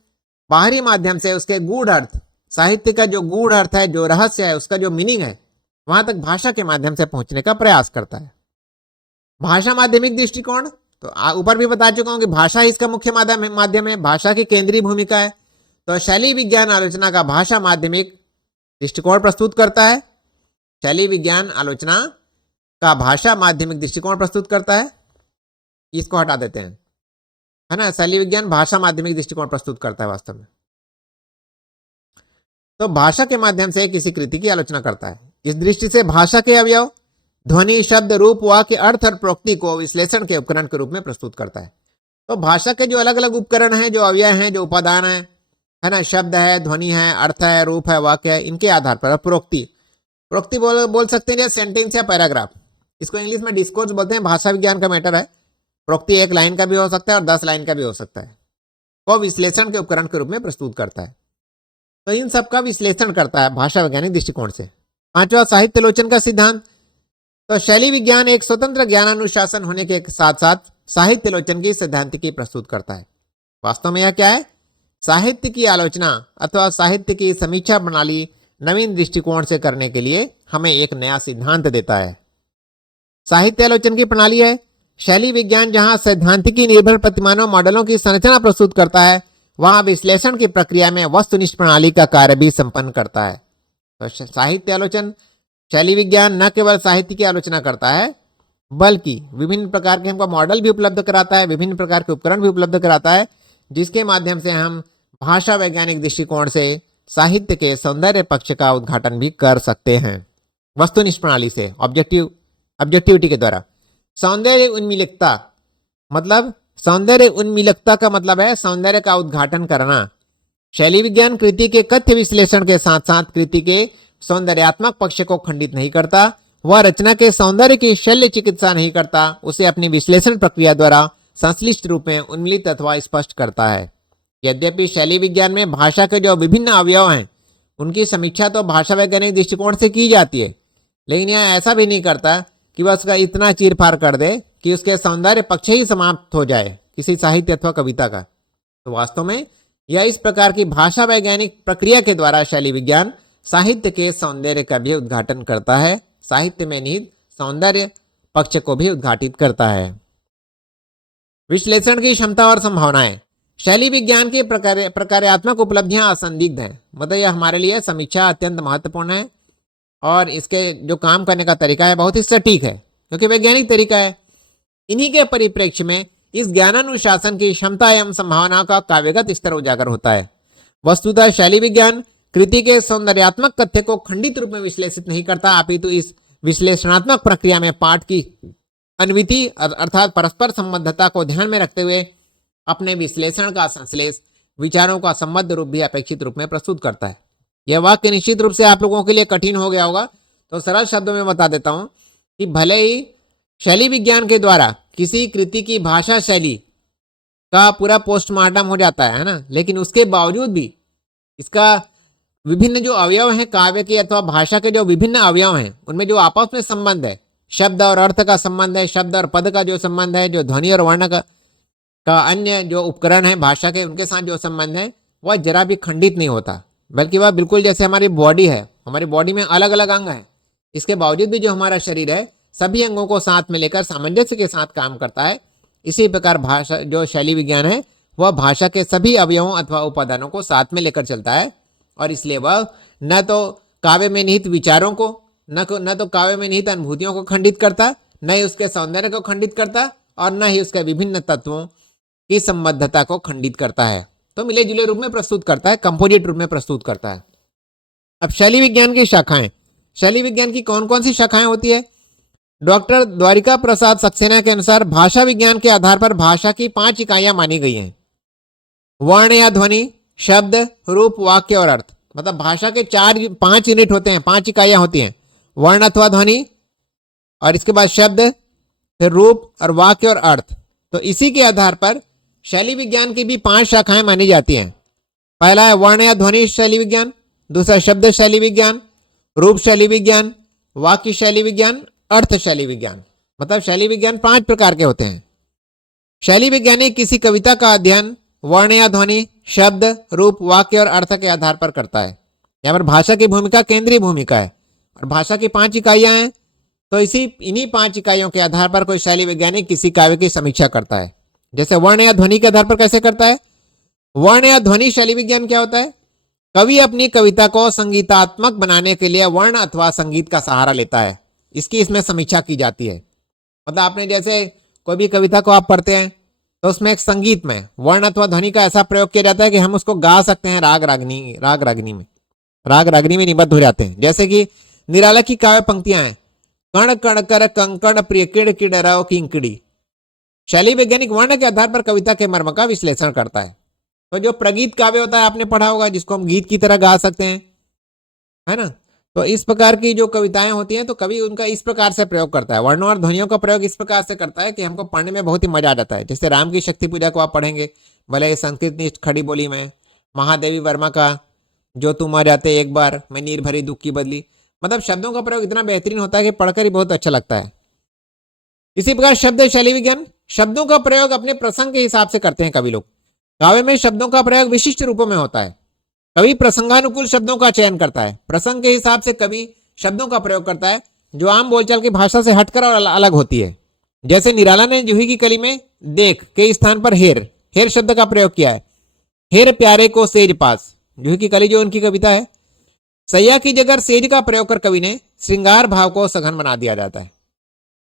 बाहरी माध्यम से उसके गूढ़ अर्थ, साहित्य का जो गूढ़ अर्थ है, जो रहस्य है, उसका जो मीनिंग है, वहां तक भाषा के माध्यम से पहुंचने का प्रयास करता है। भाषा माध्यमिक दृष्टिकोण, तो ऊपर भी बता चुका हूं कि भाषा ही इसका मुख्य माध्यम है, भाषा की केंद्रीय भूमिका है। तो शैली विज्ञान आलोचना का भाषा माध्यमिक दृष्टिकोण प्रस्तुत करता है। शैली विज्ञान आलोचना का भाषा माध्यमिक दृष्टिकोण प्रस्तुत करता है। इसको हटा देते हैं, है ना। शैली विज्ञान भाषा माध्यमिक दृष्टिकोण प्रस्तुत करता है वास्तव में। तो भाषा के माध्यम से किसी कृति की आलोचना करता है। इस दृष्टि से भाषा के अवयव ध्वनि, शब्द, रूप, वाक्य, अर्थ और प्रोक्ति को विश्लेषण के उपकरण के रूप में प्रस्तुत करता है। तो भाषा के जो अलग अलग उपकरण हैं, जो अवयव हैं, जो उपादान है ना, शब्द है, ध्वनि है, अर्थ है, रूप है, वाक्य है, इनके आधार पर प्रोक्ति बोल सकते हैं, जैसे सेंटेंस या पैराग्राफ। इसको इंग्लिश में डिस्कोर्स बोलते हैं, भाषा विज्ञान का मैटर है। प्रोक्ति 1 लाइन का भी हो सकता है और 10 लाइन का भी हो सकता है, को विश्लेषण के उपकरण के रूप में प्रस्तुत करता है। तो इन सब का विश्लेषण करता है भाषा वैज्ञानिक दृष्टिकोण से। 5वां, साहित्यालोचन का सिद्धांत। तो शैली विज्ञान एक स्वतंत्र ज्ञानानुशासन होने के साथ साथ साहित्यालोचन की सैद्धांतिकी प्रस्तुत करता है। वास्तव में यह क्या है, साहित्य की आलोचना अथवा साहित्य की समीक्षा प्रणाली नवीन दृष्टिकोण से करने के लिए हमें एक नया सिद्धांत देता है। साहित्यालोचन की प्रणाली है शैली विज्ञान, जहां सैद्धांतिकी निर्भर प्रतिमानों मॉडलों की संरचना प्रस्तुत करता है, वहां विश्लेषण की प्रक्रिया में वस्तुनिष्ठ प्रणाली का कार्य भी संपन्न करता है। तो साहित्य आलोचन, शैली विज्ञान न केवल साहित्य की आलोचना करता है, बल्कि विभिन्न प्रकार के हमको मॉडल भी उपलब्ध कराता है, विभिन्न प्रकार के उपकरण भी उपलब्ध कराता है, जिसके माध्यम से हम भाषा वैज्ञानिक दृष्टिकोण से साहित्य के सौंदर्य पक्ष का उद्घाटन भी कर सकते हैं वस्तुनिष्ठ प्रणाली से, ऑब्जेक्टिविटी के द्वारा। सौंदर्य उन्मीलकता, मतलब सौंदर्य उन्मीलकता का मतलब है सौंदर्य का उद्घाटन करना। शैली विज्ञान कृति के कथ्य विश्लेषण के साथ साथ कृति के सौंदर्यात्मक पक्ष को खंडित नहीं करता, वह रचना के सौंदर्य की शल्य चिकित्सा नहीं करता, उसे अपनी विश्लेषण प्रक्रिया द्वारा संश्लिष्ट रूप में उन्मिलित अथवा स्पष्ट करता है। यद्यपि शैली विज्ञान में भाषा के जो विभिन्न अवयव हैं उनकी समीक्षा तो भाषा वैज्ञानिक दृष्टिकोण से की जाती है, लेकिन यह ऐसा भी नहीं करता कि वह उसका इतना चीरफाड़ कर दे कि उसके सौंदर्य पक्ष ही समाप्त हो जाए किसी साहित्य अथवा कविता का। तो वास्तव में यह इस प्रकार की भाषा वैज्ञानिक प्रक्रिया के द्वारा शैली विज्ञान साहित्य के सौंदर्य का भी उद्घाटन करता है, साहित्य में निहित सौंदर्य पक्ष को भी उद्घाटित करता है। विश्लेषण की क्षमता और संभावनाएं। शैली विज्ञान की प्रकार्यात्मक उपलब्धियां असंदिग्ध हैं, मतलब यह हमारे लिए समीक्षा अत्यंत महत्वपूर्ण है और इसके जो काम करने का तरीका है बहुत ही सटीक है, क्योंकि वैज्ञानिक तरीका है। इन्हीं के परिप्रेक्ष्य में इस ज्ञानानुशासन की क्षमता एवं संभावना का काव्यगत स्तर उजागर होता है। वस्तुतः शैली विज्ञान कृति के सौंदर्यात्मक तथ्य को खंडित रूप में विश्लेषित नहीं करता, अपितु इस विश्लेषणात्मक प्रक्रिया में पाठ की अन्विति अर्थात परस्पर संबद्धता को ध्यान में रखते हुए अपने विश्लेषण का संश्लेष, विचारों का संबद्ध रूप भी अपेक्षित रूप में प्रस्तुत करता है। यह वाक्य निश्चित रूप से आप लोगों के लिए कठिन हो गया होगा, तो सरल शब्दों में बता देता हूं कि भले ही शैली विज्ञान के द्वारा किसी कृति की भाषा शैली का पूरा पोस्टमार्टम हो जाता है ना, लेकिन उसके बावजूद भी इसका विभिन्न जो अवयव हैं काव्य के अथवा भाषा के जो विभिन्न अवयव हैं उनमें जो आपस में संबंध है, शब्द और अर्थ का संबंध है, शब्द और पद का जो संबंध है, जो ध्वनि और वर्ण का अन्य जो उपकरण है भाषा के उनके साथ जो संबंध है, वह जरा भी खंडित नहीं होता, बल्कि वह बिल्कुल जैसे हमारी बॉडी है, हमारी बॉडी में अलग अलग अंग हैं, इसके बावजूद भी जो हमारा शरीर है सभी अंगों को साथ में लेकर सामंजस्य के साथ काम करता है। इसी प्रकार भाषा जो शैली विज्ञान है वह भाषा के सभी अवयवों अथवा उपादानों को साथ में लेकर चलता है, और इसलिए वह न तो काव्य में निहित विचारों को न तो काव्य में निहित अनुभूतियों को खंडित करता, न ही उसके सौंदर्य को खंडित करता, और न ही उसके विभिन्न तत्वों की संबद्धता को खंडित करता है। तो मिले जुले रूप में प्रस्तुत करता है, कंपोजिट रूप में प्रस्तुत करता है। अब शैली विज्ञान की शाखाएं। शैली विज्ञान की कौन कौन सी शाखाएं होती है? डॉक्टर द्वारिका प्रसाद सक्सेना के अनुसार भाषा विज्ञान के आधार पर भाषा की 5 इकाइयां मानी गई हैं: वर्ण या ध्वनि, शब्द, रूप, वाक्य और अर्थ। मतलब भाषा के 5 यूनिट होते हैं, 5 इकाइयां होती हैं, वर्ण अथवा ध्वनि, और इसके बाद शब्द, फिर रूप और वाक्य और अर्थ। तो इसी के आधार पर शैली विज्ञान की भी 5 शाखाएं मानी जाती हैं। पहला है वर्ण या ध्वनि शैली विज्ञान, दूसरा शब्द शैली विज्ञान, रूप शैली विज्ञान, वाक्य शैली विज्ञान, अर्थ शैली विज्ञान। मतलब शैली विज्ञान 5 प्रकार के होते हैं। शैली वैज्ञानिक किसी कविता का अध्ययन वर्ण या ध्वनि, शब्द, रूप, वाक्य और अर्थ के आधार पर करता है। यहाँ पर भाषा की भूमिका केंद्रीय भूमिका है और भाषा की 5 इकाइयां हैं। तो इन्हीं 5 इकाइयों के आधार पर कोई शैली वैज्ञानिक किसी काव्य की समीक्षा करता है। जैसे वर्ण या ध्वनि के आधार पर कैसे करता है? वर्ण या ध्वनि शैली विज्ञान क्या होता है? कवि अपनी कविता को संगीतात्मक बनाने के लिए वर्ण अथवा संगीत का सहारा लेता है, इसकी इसमें समीक्षा की जाती है। मतलब आपने जैसे कोई भी कविता को आप पढ़ते हैं तो उसमें एक संगीत में वर्ण अथवा ध्वनि का ऐसा प्रयोग किया जाता है कि हम उसको गा सकते हैं राग रागनी में निबद्ध हो जाते हैं। जैसे कि निराला की काव्य पंक्तियां हैं, कण कण कर कंकण प्रिय किड़ किड़राव किंकड़ी। शैली वैज्ञानिक वर्ण के आधार पर कविता के मर्म का विश्लेषण करता है। तो जो प्रगीत काव्य होता है आपने पढ़ा होगा, जिसको हम गीत की तरह गा सकते हैं, है ना। तो इस प्रकार की जो कविताएं होती हैं तो कवि उनका इस प्रकार से प्रयोग करता है, वर्णों और ध्वनियों का प्रयोग इस प्रकार से करता है कि हमको पढ़ने में बहुत ही मजा आ जाता है। जैसे राम की शक्ति पूजा को आप पढ़ेंगे, भले संस्कृत निष्ठ खड़ी बोली में, महादेवी वर्मा का जो तुम आ जाते एक बार मैं नीर भरी दुख की बदली। मतलब शब्दों का प्रयोग इतना बेहतरीन होता है कि पढ़कर ही बहुत अच्छा लगता है। इसी प्रकार शब्द शैली विज्ञान, शब्दों का प्रयोग अपने प्रसंग के हिसाब से करते हैं कवि लोग। काव्य में शब्दों का प्रयोग विशिष्ट रूपों में होता है। कवि प्रसंगानुकूल शब्दों का चयन करता है, प्रसंग के हिसाब से कवि शब्दों का प्रयोग करता है जो आम बोलचाल की भाषा से हटकर और अलग होती है। जैसे निराला ने जूही की कली में देख के स्थान पर हेर, हेर शब्द का प्रयोग किया है। हेर प्यारे को सेज पास, जूही की कली जो उनकी कविता है। सैया की जगह सेज का प्रयोग कर कवि ने श्रृंगार भाव को सघन बना दिया जाता है,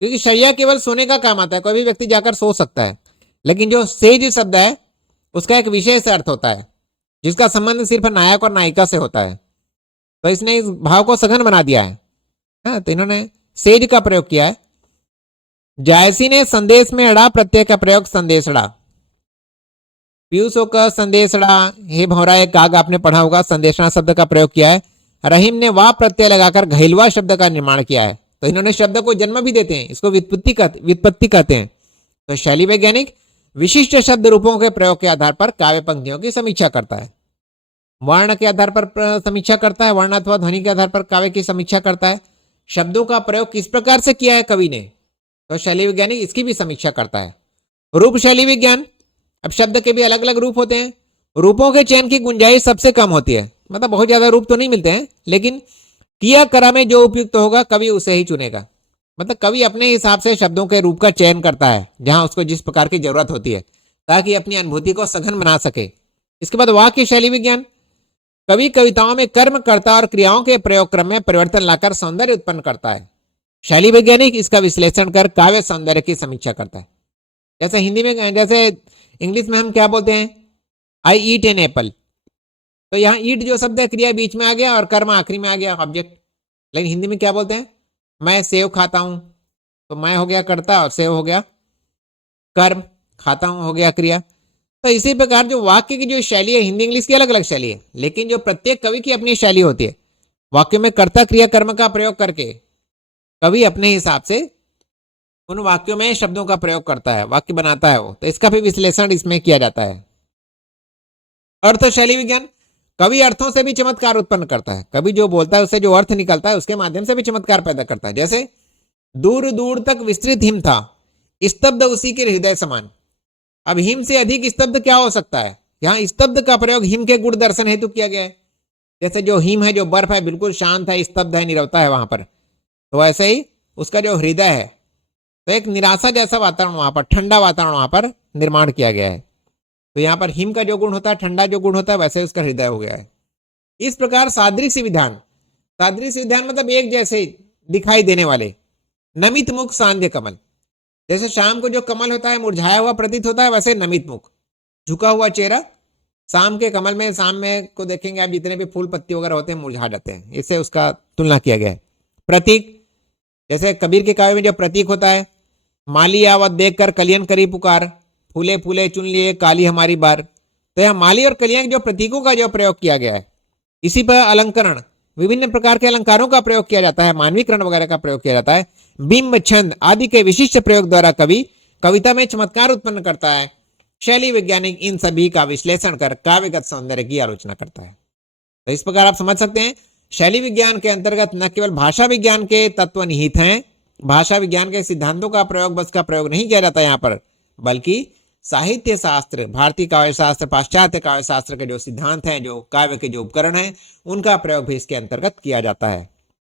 क्योंकि शैया केवल सोने का काम आता है, कोई भी व्यक्ति जाकर सो सकता है। लेकिन जो सेज शब्द है उसका एक विशेष अर्थ होता है जिसका संबंध सिर्फ नायक और नायिका से होता है। तो इसने इस भाव को सघन बना दिया है। हाँ, तो इन्होंने सेज का प्रयोग किया है। जायसी ने संदेश में अड़ा प्रत्यय का प्रयोग संदेशड़ा। पीयूषों का संदेशड़ा, हे भौरा एक काग आपने पढ़ा होगा, संदेशड़ा शब्द का प्रयोग किया है। रहीम ने वाह प्रत्यय लगाकर घैलवा शब्द का निर्माण किया है। तो इन्होंने शब्द को जन्म भी देते हैं, इसको व्युत्पत्ति कहते हैं। तो शैली वैज्ञानिक विशिष्ट शब्द रूपों के प्रयोग के आधार पर काव्य पंक्तियों की समीक्षा करता है। वर्ण के आधार पर समीक्षा करता है, वर्ण अथवा ध्वनि के आधार पर काव्य की समीक्षा करता है। शब्दों का प्रयोग किस प्रकार से किया है कवि ने, तो शैली वैज्ञानिक इसकी भी समीक्षा करता है। रूप शैली विज्ञान, अब शब्द के भी अलग अलग रूप होते हैं। रूपों के चयन की गुंजाइश सबसे कम होती है, मतलब बहुत ज्यादा रूप तो नहीं मिलते हैं, लेकिन किया करा में जो उपयुक्त होगा कवि उसे ही चुनेगा। मतलब कवि अपने हिसाब से शब्दों के रूप का चयन करता है जहां उसको जिस प्रकार की जरूरत होती है, ताकि अपनी अनुभूति को सघन बना सके। इसके बाद वाक्य शैली विज्ञान, कवि कविताओं में कर्म कर्ता और क्रियाओं के प्रयोग क्रम में परिवर्तन लाकर सौंदर्य उत्पन्न करता है। शैली वैज्ञानिक इसका विश्लेषण कर काव्य सौंदर्य की समीक्षा करता है। जैसे हिंदी में, जैसे इंग्लिश में हम क्या बोलते हैं, आई ईट एन एप्पल। तो यहाँ ईट जो शब्द है क्रिया बीच में आ गया और कर्म आखिरी में आ गया, ऑब्जेक्ट। लेकिन हिंदी में क्या बोलते हैं, मैं सेव खाता हूं, तो मैं हो गया कर्ता और सेव हो गया कर्म, खाता हूं हो गया क्रिया। तो इसी प्रकार जो वाक्य की जो शैली है, हिंदी इंग्लिश की अलग अलग शैली है, लेकिन जो प्रत्येक कवि की अपनी शैली होती है। वाक्य में कर्ता क्रिया कर्म का प्रयोग करके कवि अपने हिसाब से उन वाक्यों में शब्दों का प्रयोग करता है, वाक्य बनाता है वो। तो इसका भी विश्लेषण इसमें किया जाता है। अर्थ शैली विज्ञान, कवि अर्थों से भी चमत्कार उत्पन्न करता है। कवि जो बोलता है उससे जो अर्थ निकलता है उसके माध्यम से भी चमत्कार पैदा करता है। जैसे दूर दूर तक विस्तृत हिम था, स्तब्ध उसी के हृदय समान। अब हिम से अधिक स्तब्ध क्या हो सकता है, यहाँ स्तब्ध का प्रयोग हिम के गुण दर्शन हेतु किया गया है। जैसे जो हिम है, जो बर्फ है, बिल्कुल शांत है, स्तब्ध है, नीरवता है वहां पर, तो वैसे ही उसका जो हृदय है, तो एक निराशा जैसा वातावरण वहां पर, ठंडा वातावरण वहां पर निर्माण किया गया है। तो यहाँ पर हिम का जो गुण होता है, ठंडा जो गुण होता है, वैसे उसका हृदय हो गया है। इस प्रकार सादृश्य विधान, सादृश्य विधान मतलब एक जैसे दिखाई देने वाले। नमित मुख सांध्य कमल, जैसे शाम को जो कमल होता है मुरझाया हुआ प्रतीत होता है, वैसे नमित मुख, झुका हुआ चेहरा। शाम के कमल में, शाम में को देखेंगे आप, जितने भी फूल पत्ती वगैरह होते हैं मुरझा जाते हैं, इससे उसका तुलना किया गया है। प्रतीक, जैसे कबीर के काव्य में जो प्रतीक होता है, माली आवत देख कर कलियन करी पुकार, फूले फूले चुन लिए काली हमारी बार। तो यहाँ माली और कलियन जो प्रतीकों का जो प्रयोग किया गया है, इसी पर अलंकरण, विभिन्न प्रकार के अलंकारों का प्रयोग किया जाता है, मानवीकरण वगैरह का प्रयोग किया जाता है। बिंब, छंद आदि के विशिष्ट प्रयोग द्वारा कवि कविता में चमत्कार उत्पन्न करता है। शैली वैज्ञानिक इन सभी का विश्लेषण कर काव्यगत सौंदर्य की आलोचना करता है। तो इस प्रकार आप समझ सकते हैं, शैली विज्ञान के अंतर्गत न केवल भाषा विज्ञान के तत्व निहित हैं, भाषा विज्ञान के सिद्धांतों का प्रयोग बस का प्रयोग नहीं किया जाता यहाँ पर, बल्कि साहित्य शास्त्र, भारतीय काव्य शास्त्र, पाश्चात्य काव्य शास्त्र के जो सिद्धांत हैं, जो काव्य के जो उपकरण हैं, उनका प्रयोग भी इसके अंतर्गत किया जाता है।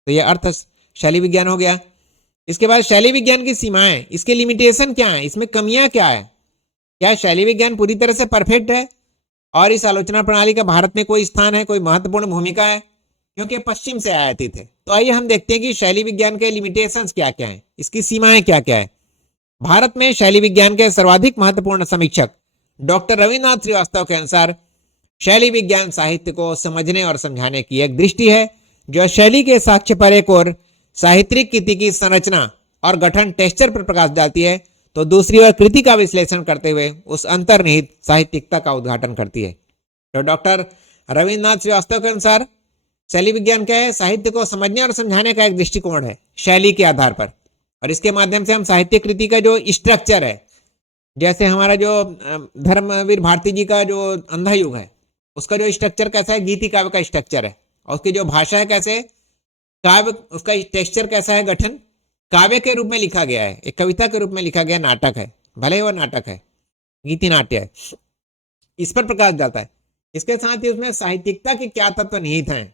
तो यह अर्थ शैली विज्ञान हो गया। इसके बाद शैली विज्ञान की सीमाएं, इसके लिमिटेशन क्या है, इसमें कमियां क्या है, क्या शैली विज्ञान पूरी तरह से परफेक्ट है और इस आलोचना प्रणाली का भारत में कोई स्थान है, कोई महत्वपूर्ण भूमिका है, क्योंकि पश्चिम से आयातित है। तो आइए हम देखते हैं कि शैली विज्ञान के लिमिटेशंस क्या क्या हैं, इसकी सीमाएं क्या क्या है। भारत में शैली विज्ञान के सर्वाधिक महत्वपूर्ण समीक्षक डॉक्टर रविन्द्रनाथ श्रीवास्तव के अनुसार शैली विज्ञान साहित्य को समझने और समझाने की एक दृष्टि है जो शैली के साक्ष्य पर एक और साहित्यिक कृति की संरचना और गठन टेक्सचर पर प्रकाश डालती है, तो दूसरी ओर कृति का विश्लेषण करते हुए उस अंतर्निहित साहित्यिकता का उद्घाटन करती है। तो डॉक्टर रविन्द्रनाथ श्रीवास्तव के अनुसार शैली विज्ञान क्या है, साहित्य को समझने और समझाने का एक दृष्टिकोण है शैली के आधार पर, और इसके माध्यम से हम साहित्य कृति का जो स्ट्रक्चर है, जैसे हमारा जो धर्मवीर भारती जी का जो अंधा युग है, उसका जो स्ट्रक्चर कैसा है, गीति काव्य का स्ट्रक्चर है, और उसकी जो भाषा है कैसे, काव्य, उसका टेक्सचर कैसा है, गठन काव्य के रूप में लिखा गया है, एक कविता के रूप में लिखा गया नाटक है, भले ही वो नाटक है, गीति नाट्य है, इस पर प्रकाश डालता है। इसके साथ ही उसमें साहित्यिकता के क्या तत्व निहित हैं,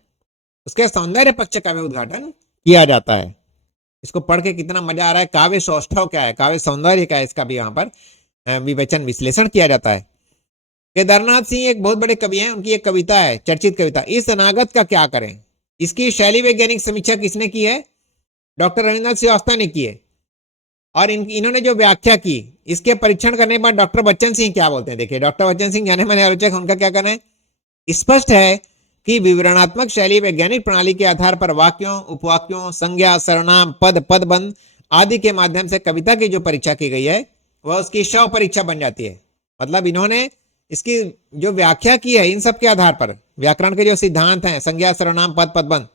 उसके सौंदर्य पक्ष का भी उद्घाटन किया जाता है। इसको पढ़ के कितना मजा आ रहा है, काव्य सौष्ठव क्या है, काव्य सौंदर्य क्या है, इसका भी यहाँ पर विवेचन विश्लेषण किया जाता है। केदारनाथ सिंह एक बहुत बड़े कवि हैं, उनकी एक कविता है, चर्चित कविता, इस अनागत का क्या करें। इसकी शैली वैज्ञानिक समीक्षा किसने की है, डॉक्टर रविन्द्रनाथ श्रीवास्तव ने की है, और इन्होंने जो व्याख्या की, इसके परीक्षण करने के बाद डॉक्टर बच्चन सिंह क्या बोलते हैं। देखिए डॉक्टर बच्चन सिंह जाने माने आलोचक, उनका क्या कहना है, स्पष्ट है कि विवरणात्मक शैली वैज्ञानिक प्रणाली के आधार पर वाक्यों, उपवाक्यों, संज्ञा, सर्वनाम, पद, पदबंध आदि के माध्यम से कविता की जो परीक्षा की गई है वह उसकी शव परीक्षा बन जाती है। मतलब इन्होंने इसकी जो व्याख्या की है, इन सब के आधार पर, व्याकरण के जो सिद्धांत हैं, संज्ञा, सर्वनाम, पद, पदबंध,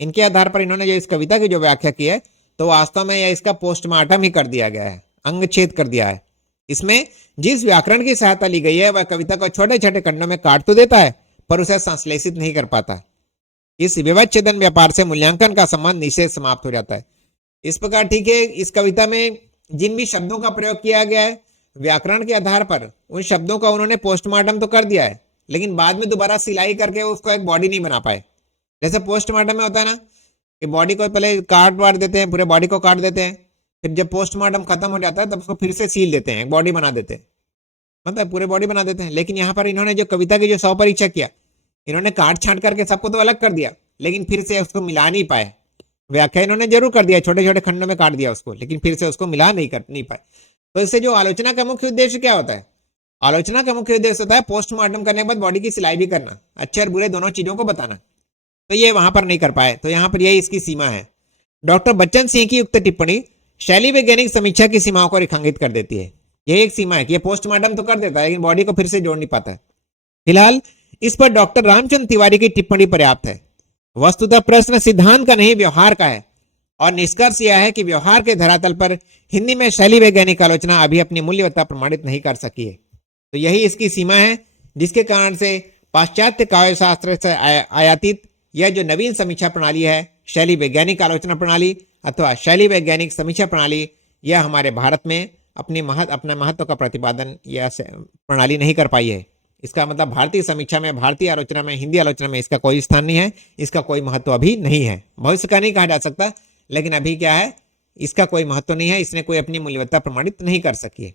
इनके आधार पर इन्होंने जो इस कविता की जो व्याख्या की है, तो वास्तव में यह इसका पोस्टमार्टम ही कर दिया गया है, अंगच्छेद कर दिया है। इसमें जिस व्याकरण की सहायता ली गई है वह कविता को छोटे छोटे खंडों में काट तो देता है पर उसे संश्लेषित नहीं कर पाता। इस विवच्छेदन व्यापार से मूल्यांकन का संबंध निषेध समाप्त हो जाता है। इस प्रकार ठीक है, इस कविता में जिन भी शब्दों का प्रयोग किया गया है व्याकरण के आधार पर, उन शब्दों का उन्होंने पोस्टमार्टम तो कर दिया है, लेकिन बाद में दोबारा सिलाई करके उसको एक बॉडी नहीं बना पाए। जैसे पोस्टमार्टम में होता है ना कि बॉडी को पहले काट वाट देते हैं, पूरे बॉडी को काट देते हैं, फिर जब पोस्टमार्टम खत्म हो जाता है तब उसको फिर से सील देते हैं, बॉडी बना देते हैं, मतलब पूरे बॉडी बना देते हैं। लेकिन यहाँ पर इन्होंने जो कविता की जो शव परीक्षा किया, इन्होंने काट छांट करके सबको तो अलग कर दिया, लेकिन फिर से उसको मिला नहीं पाए। व्याख्या इन्होंने जरूर कर दिया, छोटे छोटे खंडों में काट दिया उसको, लेकिन फिर से उसको मिला नहीं पाए। तो इससे जो आलोचना का मुख्य उद्देश्य क्या होता है, आलोचना का मुख्य उद्देश्य होता है पोस्टमार्टम करने के बाद बॉडी की सिलाई भी करना, अच्छे और बुरे दोनों चीजों को बताना। तो ये वहां पर नहीं कर पाए, तो यहाँ पर यही इसकी सीमा है। डॉक्टर बच्चन सिंह की उक्त टिप्पणी शैली वैज्ञानिक समीक्षा की सीमाओं को रेखांकित कर देती है। यही एक सीमा है कि ये पोस्टमार्टम तो कर देता है लेकिन बॉडी को फिर से जोड़ नहीं पाता है। फिलहाल इस पर डॉक्टर रामचंद्र तिवारी की टिप्पणी पर्याप्त है। वस्तुतः प्रश्न सिद्धांत का नहीं व्यवहार का है, और निष्कर्ष यह है कि व्यवहार के धरातल पर हिंदी में शैली वैज्ञानिक आलोचना अभी अपनी मूल्यवत्ता प्रमाणित नहीं कर सकी है। तो यही इसकी सीमा है, जिसके कारण से पाश्चात्य काव्य शास्त्र से आयातित यह जो नवीन समीक्षा प्रणाली है, शैली वैज्ञानिक आलोचना प्रणाली अथवा शैली वैज्ञानिक समीक्षा प्रणाली, यह हमारे भारत में अपने महत्व का प्रतिपादन यह प्रणाली नहीं कर पाई है। इसका मतलब भारतीय समीक्षा में, भारतीय आलोचना में, हिंदी आलोचना में इसका कोई स्थान नहीं है, इसका कोई महत्व अभी नहीं है। भविष्य का नहीं कहा जा सकता, लेकिन अभी क्या है, इसका कोई महत्व नहीं है, इसने कोई अपनी मूल्यवत्ता प्रमाणित नहीं कर सकी है।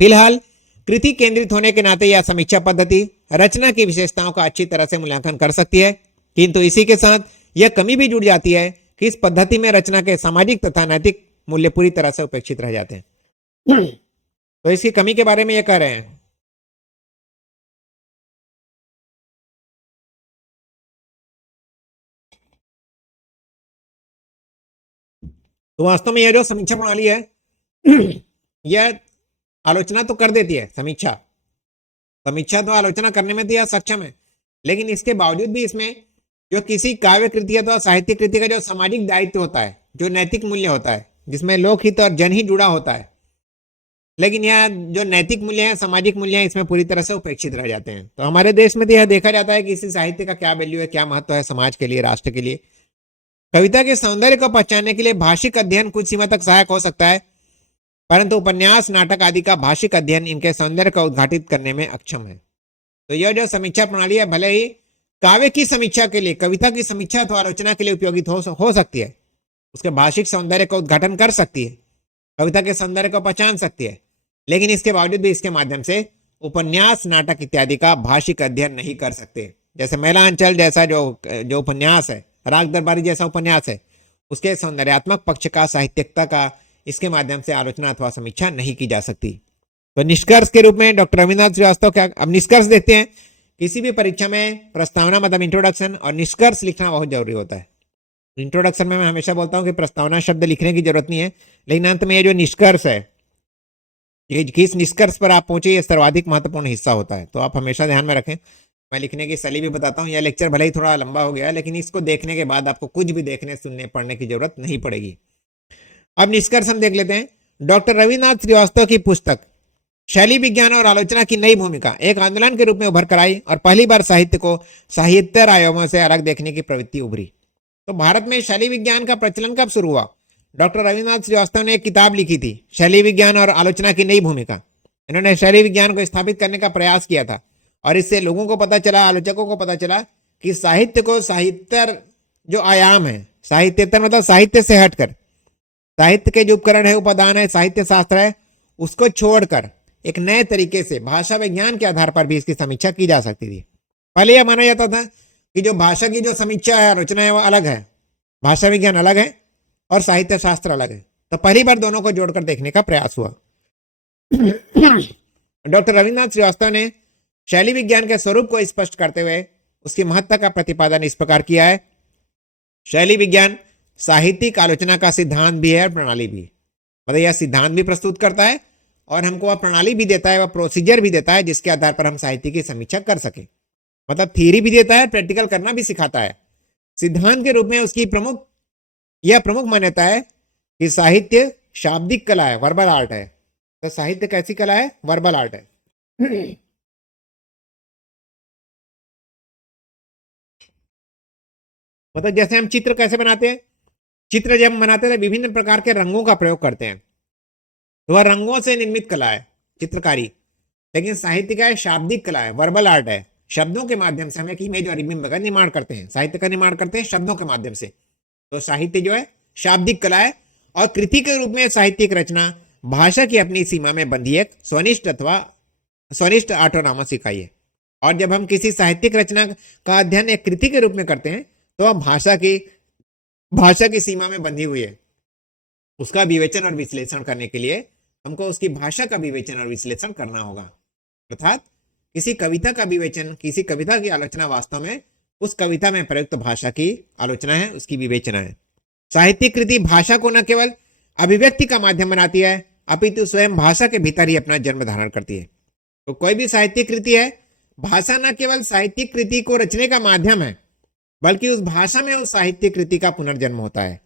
फिलहाल कृति केंद्रित होने के नाते यह समीक्षा पद्धति रचना की विशेषताओं का अच्छी तरह से मूल्यांकन कर सकती है, किंतु इसी के साथ यह कमी भी जुड़ जाती है कि इस पद्धति में रचना के सामाजिक तथा नैतिक मूल्य पूरी तरह से उपेक्षित रह जाते हैं। तो इसकी कमी के बारे में यह कह रहे हैं। तो वास्तव में यह जो समीक्षा प्रणाली है यह आलोचना तो कर देती है, समीक्षा तो आलोचना करने में तो यह सक्षम है, लेकिन इसके बावजूद भी इसमें जो किसी काव्य कृति अथवा साहित्य कृति का जो सामाजिक दायित्व होता है, जो नैतिक मूल्य होता है, जिसमें लोकहित और जनहित जुड़ा होता है, लेकिन यहाँ जो नैतिक मूल्य है, सामाजिक मूल्य है, इसमें पूरी तरह से उपेक्षित रह जाते हैं। तो हमारे देश में तो यह देखा जाता है कि इसी साहित्य का क्या वैल्यू है, क्या महत्व है समाज के लिए, राष्ट्र के लिए। कविता के सौंदर्य को पहचानने के लिए भाषिक अध्ययन कुछ सीमा तक सहायक हो सकता है, परंतु उपन्यास, नाटक आदि का भाषिक अध्ययन इनके सौंदर्य को उद्घाटित करने में अक्षम है। तो यह जो समीक्षा प्रणाली है, भले ही काव्य की समीक्षा के लिए, कविता की समीक्षा अथवा आलोचना के लिए उपयोगित हो सकती है, उसके भाषिक सौंदर्य का उद्घाटन कर सकती है, कविता के सौंदर्य को पहचान सकती है, लेकिन इसके बावजूद भी इसके माध्यम से उपन्यास, नाटक इत्यादि का भाषिक अध्ययन नहीं कर सकते। जैसे महिला अंचल जैसा जो उपन्यास है, राग दरबारी जैसा उपन्यास है, उसके सौंदर्यात्मक पक्ष का, साहित्यिकता का इसके माध्यम से आलोचना अथवा समीक्षा नहीं की जा सकती। तो निष्कर्ष के रूप में डॉक्टर रविन्द्रनाथ श्रीवास्तव क्या, अब निष्कर्ष देखते हैं। किसी भी परीक्षा में प्रस्तावना मतलब इंट्रोडक्शन और निष्कर्ष लिखना बहुत जरूरी होता है। इंट्रोडक्शन में मैं हमेशा बोलता हूं कि प्रस्तावना शब्द लिखने की जरूरत नहीं है, लेकिन अंत में ये जो निष्कर्ष है, ये किस निष्कर्ष पर आप पहुंचे, ये सर्वाधिक महत्वपूर्ण हिस्सा होता है। तो आप हमेशा ध्यान में रखें। मैं लिखने की शैली भी बताता हूँ। यह लेक्चर भले ही थोड़ा लंबा हो गया, लेकिन इसको देखने के बाद आपको कुछ भी देखने, सुनने, पढ़ने की जरूरत नहीं पड़ेगी। अब निष्कर्ष हम देख लेते हैं। डॉक्टर रविन्द्रनाथ श्रीवास्तव की पुस्तक शैली विज्ञान और आलोचना की नई भूमिका एक आंदोलन के रूप में उभर कर आई और पहली बार साहित्य को साहित्य आयामों से अलग देखने की प्रवृत्ति उभरी। तो भारत में शैली विज्ञान का प्रचलन कब शुरू हुआ? डॉक्टर रविन्द्रनाथ श्रीवास्तव ने एक किताब लिखी थी, शैली विज्ञान और आलोचना की नई भूमिका। इन्होंने शैली विज्ञान को स्थापित करने का प्रयास किया था और इससे लोगों को पता चला, आलोचकों को पता चला कि साहित्य को, साहित्य जो आयाम है, साहित्येतर मतलब साहित्य से हटकर, साहित्य के जो उपकरण है, उपादान है, साहित्य शास्त्र है, उसको छोड़कर एक नए तरीके से भाषा विज्ञान के आधार पर भी इसकी समीक्षा की जा सकती थी। पहले यह माना जाता था कि जो भाषा की जो समीक्षा है, आलोचना है, वो अलग है, भाषा विज्ञान अलग है और साहित्य शास्त्र अलग है। तो पहली बार दोनों को जोड़कर देखने का प्रयास हुआ। डॉक्टर रविन्द्रनाथ श्रीवास्तव ने शैली विज्ञान के स्वरूप को स्पष्ट करते हुए उसकी महत्ता का प्रतिपादन इस प्रकार किया है। शैली विज्ञान साहित्यिक आलोचना का सिद्धांत भी है और प्रणाली भी। मतलब यह सिद्धांत भी प्रस्तुत करता है और हमको वह प्रणाली भी देता है, वह प्रोसीजर भी देता है जिसके आधार पर हम साहित्य की समीक्षा कर सके। मतलब थ्योरी भी देता है, प्रैक्टिकल करना भी सिखाता है। सिद्धांत के रूप में उसकी प्रमुख मान्यता है कि साहित्य शाब्दिक कला है, वर्बल आर्ट है। तो साहित्य कैसी कला है? वर्बल आर्ट है। मतलब जैसे हम चित्र कैसे बनाते हैं, चित्र जब हम बनाते हैं तो विभिन्न प्रकार के रंगों का प्रयोग करते हैं, तो वह रंगों से निर्मित कला है चित्रकारी। लेकिन साहित्य क्या है? शाब्दिक कला है, वर्बल आर्ट है। शब्दों के माध्यम से हम एक इमेज और बिंब का निर्माण करते हैं, साहित्य का निर्माण करते हैं शब्दों के माध्यम से। तो साहित्य जो है शाब्दिक कला है और कृति के रूप में साहित्यिक रचना भाषा की अपनी सीमा में बंधी एक स्वनिष्ठ ऑटोनॉमस इकाई है। और जब हम किसी साहित्यिक रचना का अध्ययन एक कृति के रूप में करते हैं तो हम भाषा की सीमा में बंधी हुई है, उसका विवेचन और विश्लेषण करने के लिए हमको उसकी भाषा का विवेचन और विश्लेषण करना होगा। अर्थात किसी कविता का विवेचन, किसी कविता की आलोचना वास्तव में उस कविता में प्रयुक्त भाषा की आलोचना है, उसकी विवेचना है। साहित्यिक कृति भाषा को न केवल अभिव्यक्ति का माध्यम बनाती है अपितु स्वयं भाषा के भीतर ही अपना जन्म धारण करती है। तो कोई भी साहित्यिक कृति है, भाषा न केवल साहित्यिक कृति को रचने का माध्यम है बल्कि उस भाषा में उस साहित्यिक कृति का पुनर्जन्म होता है।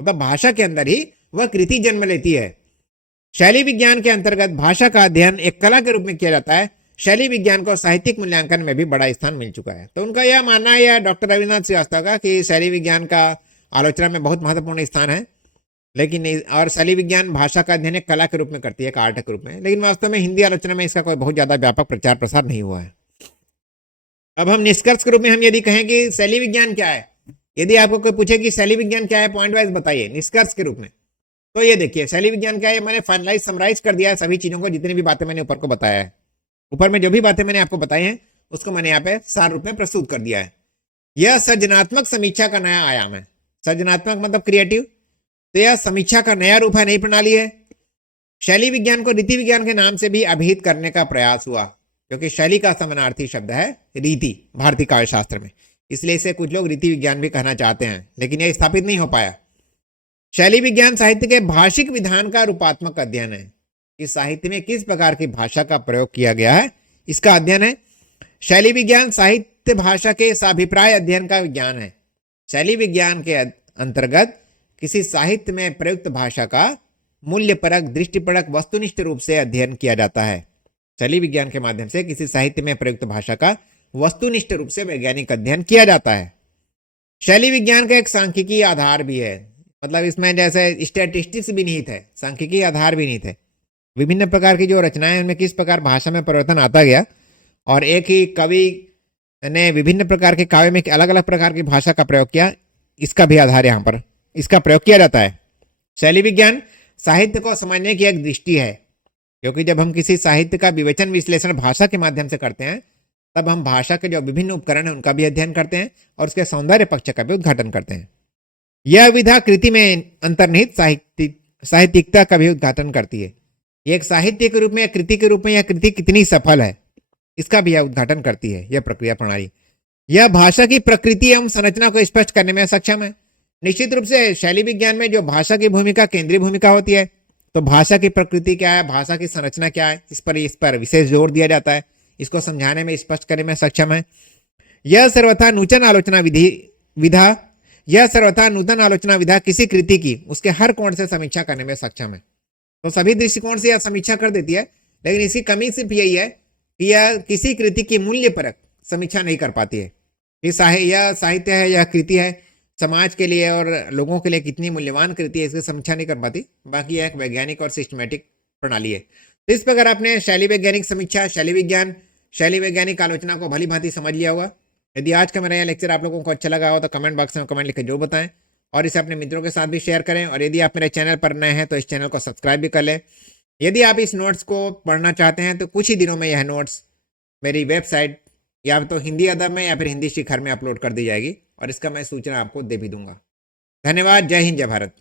मतलब भाषा के अंदर ही वह कृति जन्म लेती है। शैली विज्ञान के अंतर्गत भाषा का अध्ययन एक कला के रूप में किया जाता है। शैली विज्ञान को साहित्यिक मूल्यांकन में भी बड़ा स्थान मिल चुका है। तो उनका यह मानना है डॉक्टर रविन्द्रनाथ श्रीवास्तव का कि शैली विज्ञान का आलोचना में बहुत महत्वपूर्ण स्थान है, लेकिन और शैली विज्ञान भाषा का अध्ययन एक कला के रूप में करती है, एक आर्ट के रूप में। लेकिन वास्तव में हिंदी आलोचना में इसका कोई बहुत ज्यादा व्यापक प्रचार प्रसार नहीं हुआ है। अब हम निष्कर्ष के रूप में हम यदि कहें कि शैली विज्ञान क्या है, यदि आपको कोई पूछे कि शैली विज्ञान क्या है, पॉइंट वाइज बताइए निष्कर्ष के रूप में, तो ये देखिए शैली विज्ञान क्या है, मैंने फाइनलाइज समराइज कर दिया है सभी चीजों को, जितनी भी बातें मैंने ऊपर को बताया है। ऊपर में जो भी बातें मैंने आपको बताई हैं उसको मैंने यहाँ पे सार रूप में प्रस्तुत कर दिया है। यह सृजनात्मक समीक्षा का नया आयाम है। सृजनात्मक मतलब क्रिएटिव, तो यह समीक्षा का नया रूप है, नई प्रणाली है। शैली विज्ञान को रीति विज्ञान के नाम से भी अभिहित करने का प्रयास हुआ, क्योंकि शैली का समानार्थी शब्द है रीति भारतीय काव्य शास्त्र में, इसलिए इसे कुछ लोग रीति विज्ञान भी कहना चाहते हैं, लेकिन यह स्थापित नहीं हो पाया। शैली विज्ञान साहित्य के भाषिक विधान का रूपात्मक अध्ययन है कि साहित्य में किस प्रकार की भाषा का प्रयोग किया गया है, इसका अध्ययन है। शैली विज्ञान साहित्य साहित्य भाषा के साभिप्राय अध्ययन का विज्ञान है। शैली विज्ञान के अंतर्गत किसी साहित्य में प्रयुक्त भाषा का मूल्यपरक, दृष्टिपरक, वस्तुनिष्ठ रूप से अध्ययन किया जाता है। शैली विज्ञान के माध्यम से किसी साहित्य में प्रयुक्त भाषा का वस्तुनिष्ठ रूप से वैज्ञानिक अध्ययन किया जाता है। शैली विज्ञान का एक सांख्यिकीय आधार भी है, मतलब इसमें जैसे स्टैटिस्टिक्स भी निहित है, सांख्यिकीय आधार भी निहित है। विभिन्न प्रकार की जो रचनाएं हैं उनमें किस प्रकार भाषा में परिवर्तन आता गया और एक ही कवि ने विभिन्न प्रकार के काव्य में अलग अलग प्रकार की भाषा का प्रयोग किया, इसका भी आधार यहाँ पर इसका प्रयोग किया जाता है। शैली विज्ञान साहित्य को समझने की एक दृष्टि है, क्योंकि जब हम किसी साहित्य का विवेचन विश्लेषण भाषा के माध्यम से करते हैं तब हम भाषा के जो विभिन्न उपकरण हैं उनका भी अध्ययन करते हैं और उसके सौंदर्य पक्ष का भी उद्घाटन करते हैं। यह विधा कृति में अंतर्निहित साहित्यिकता का भी उद्घाटन करती है। यह एक साहित्य के रूप में या कृति के रूप में यह कृति कितनी सफल है इसका भी यह उद्घाटन करती है। यह प्रक्रिया प्रणाली यह भाषा की प्रकृति एवं संरचना को स्पष्ट करने में सक्षम है। निश्चित रूप से शैली विज्ञान में जो भाषा की भूमिका केंद्रीय भूमिका होती है, तो भाषा की प्रकृति क्या है, भाषा की संरचना क्या है, इस पर विशेष जोर दिया जाता है। इसको समझाने में, स्पष्ट करने में सक्षम है। यह सर्वथा नूतन आलोचना विधा किसी कृति की उसके हर कोण से समीक्षा करने में सक्षम है। तो सभी दृष्टिकोण से यह समीक्षा कर देती है, लेकिन इसकी कमी सिर्फ यही है कि यह किसी कृति की मूल्यपरक समीक्षा नहीं कर पाती है। यह साहित्य है, यह कृति है, समाज के लिए और लोगों के लिए कितनी मूल्यवान कृति है इसकी समीक्षा नहीं कर पाती। बाकी यह एक वैज्ञानिक और सिस्टमेटिक प्रणाली है। तो इस प्रकार आपने शैली वैज्ञानिक समीक्षा, शैली विज्ञान, शैली वैज्ञानिक आलोचना को भली भांति समझ लिया होगा। यदि आज का मेरा यह लेक्चर आप लोगों को अच्छा लगा हो तो कमेंट बॉक्स में कमेंट लिखकर जरूर बताएं और इसे अपने मित्रों के साथ भी शेयर करें। और यदि आप मेरे चैनल पर नए हैं तो इस चैनल को सब्सक्राइब भी कर लें। यदि आप इस नोट्स को पढ़ना चाहते हैं तो कुछ ही दिनों में यह नोट्स मेरी वेबसाइट या तो हिंदी अदब में या फिर हिंदी शिखर में अपलोड कर दी जाएगी और इसका मैं सूचना आपको दे भी दूंगा। धन्यवाद। जय हिंद, जय भारत।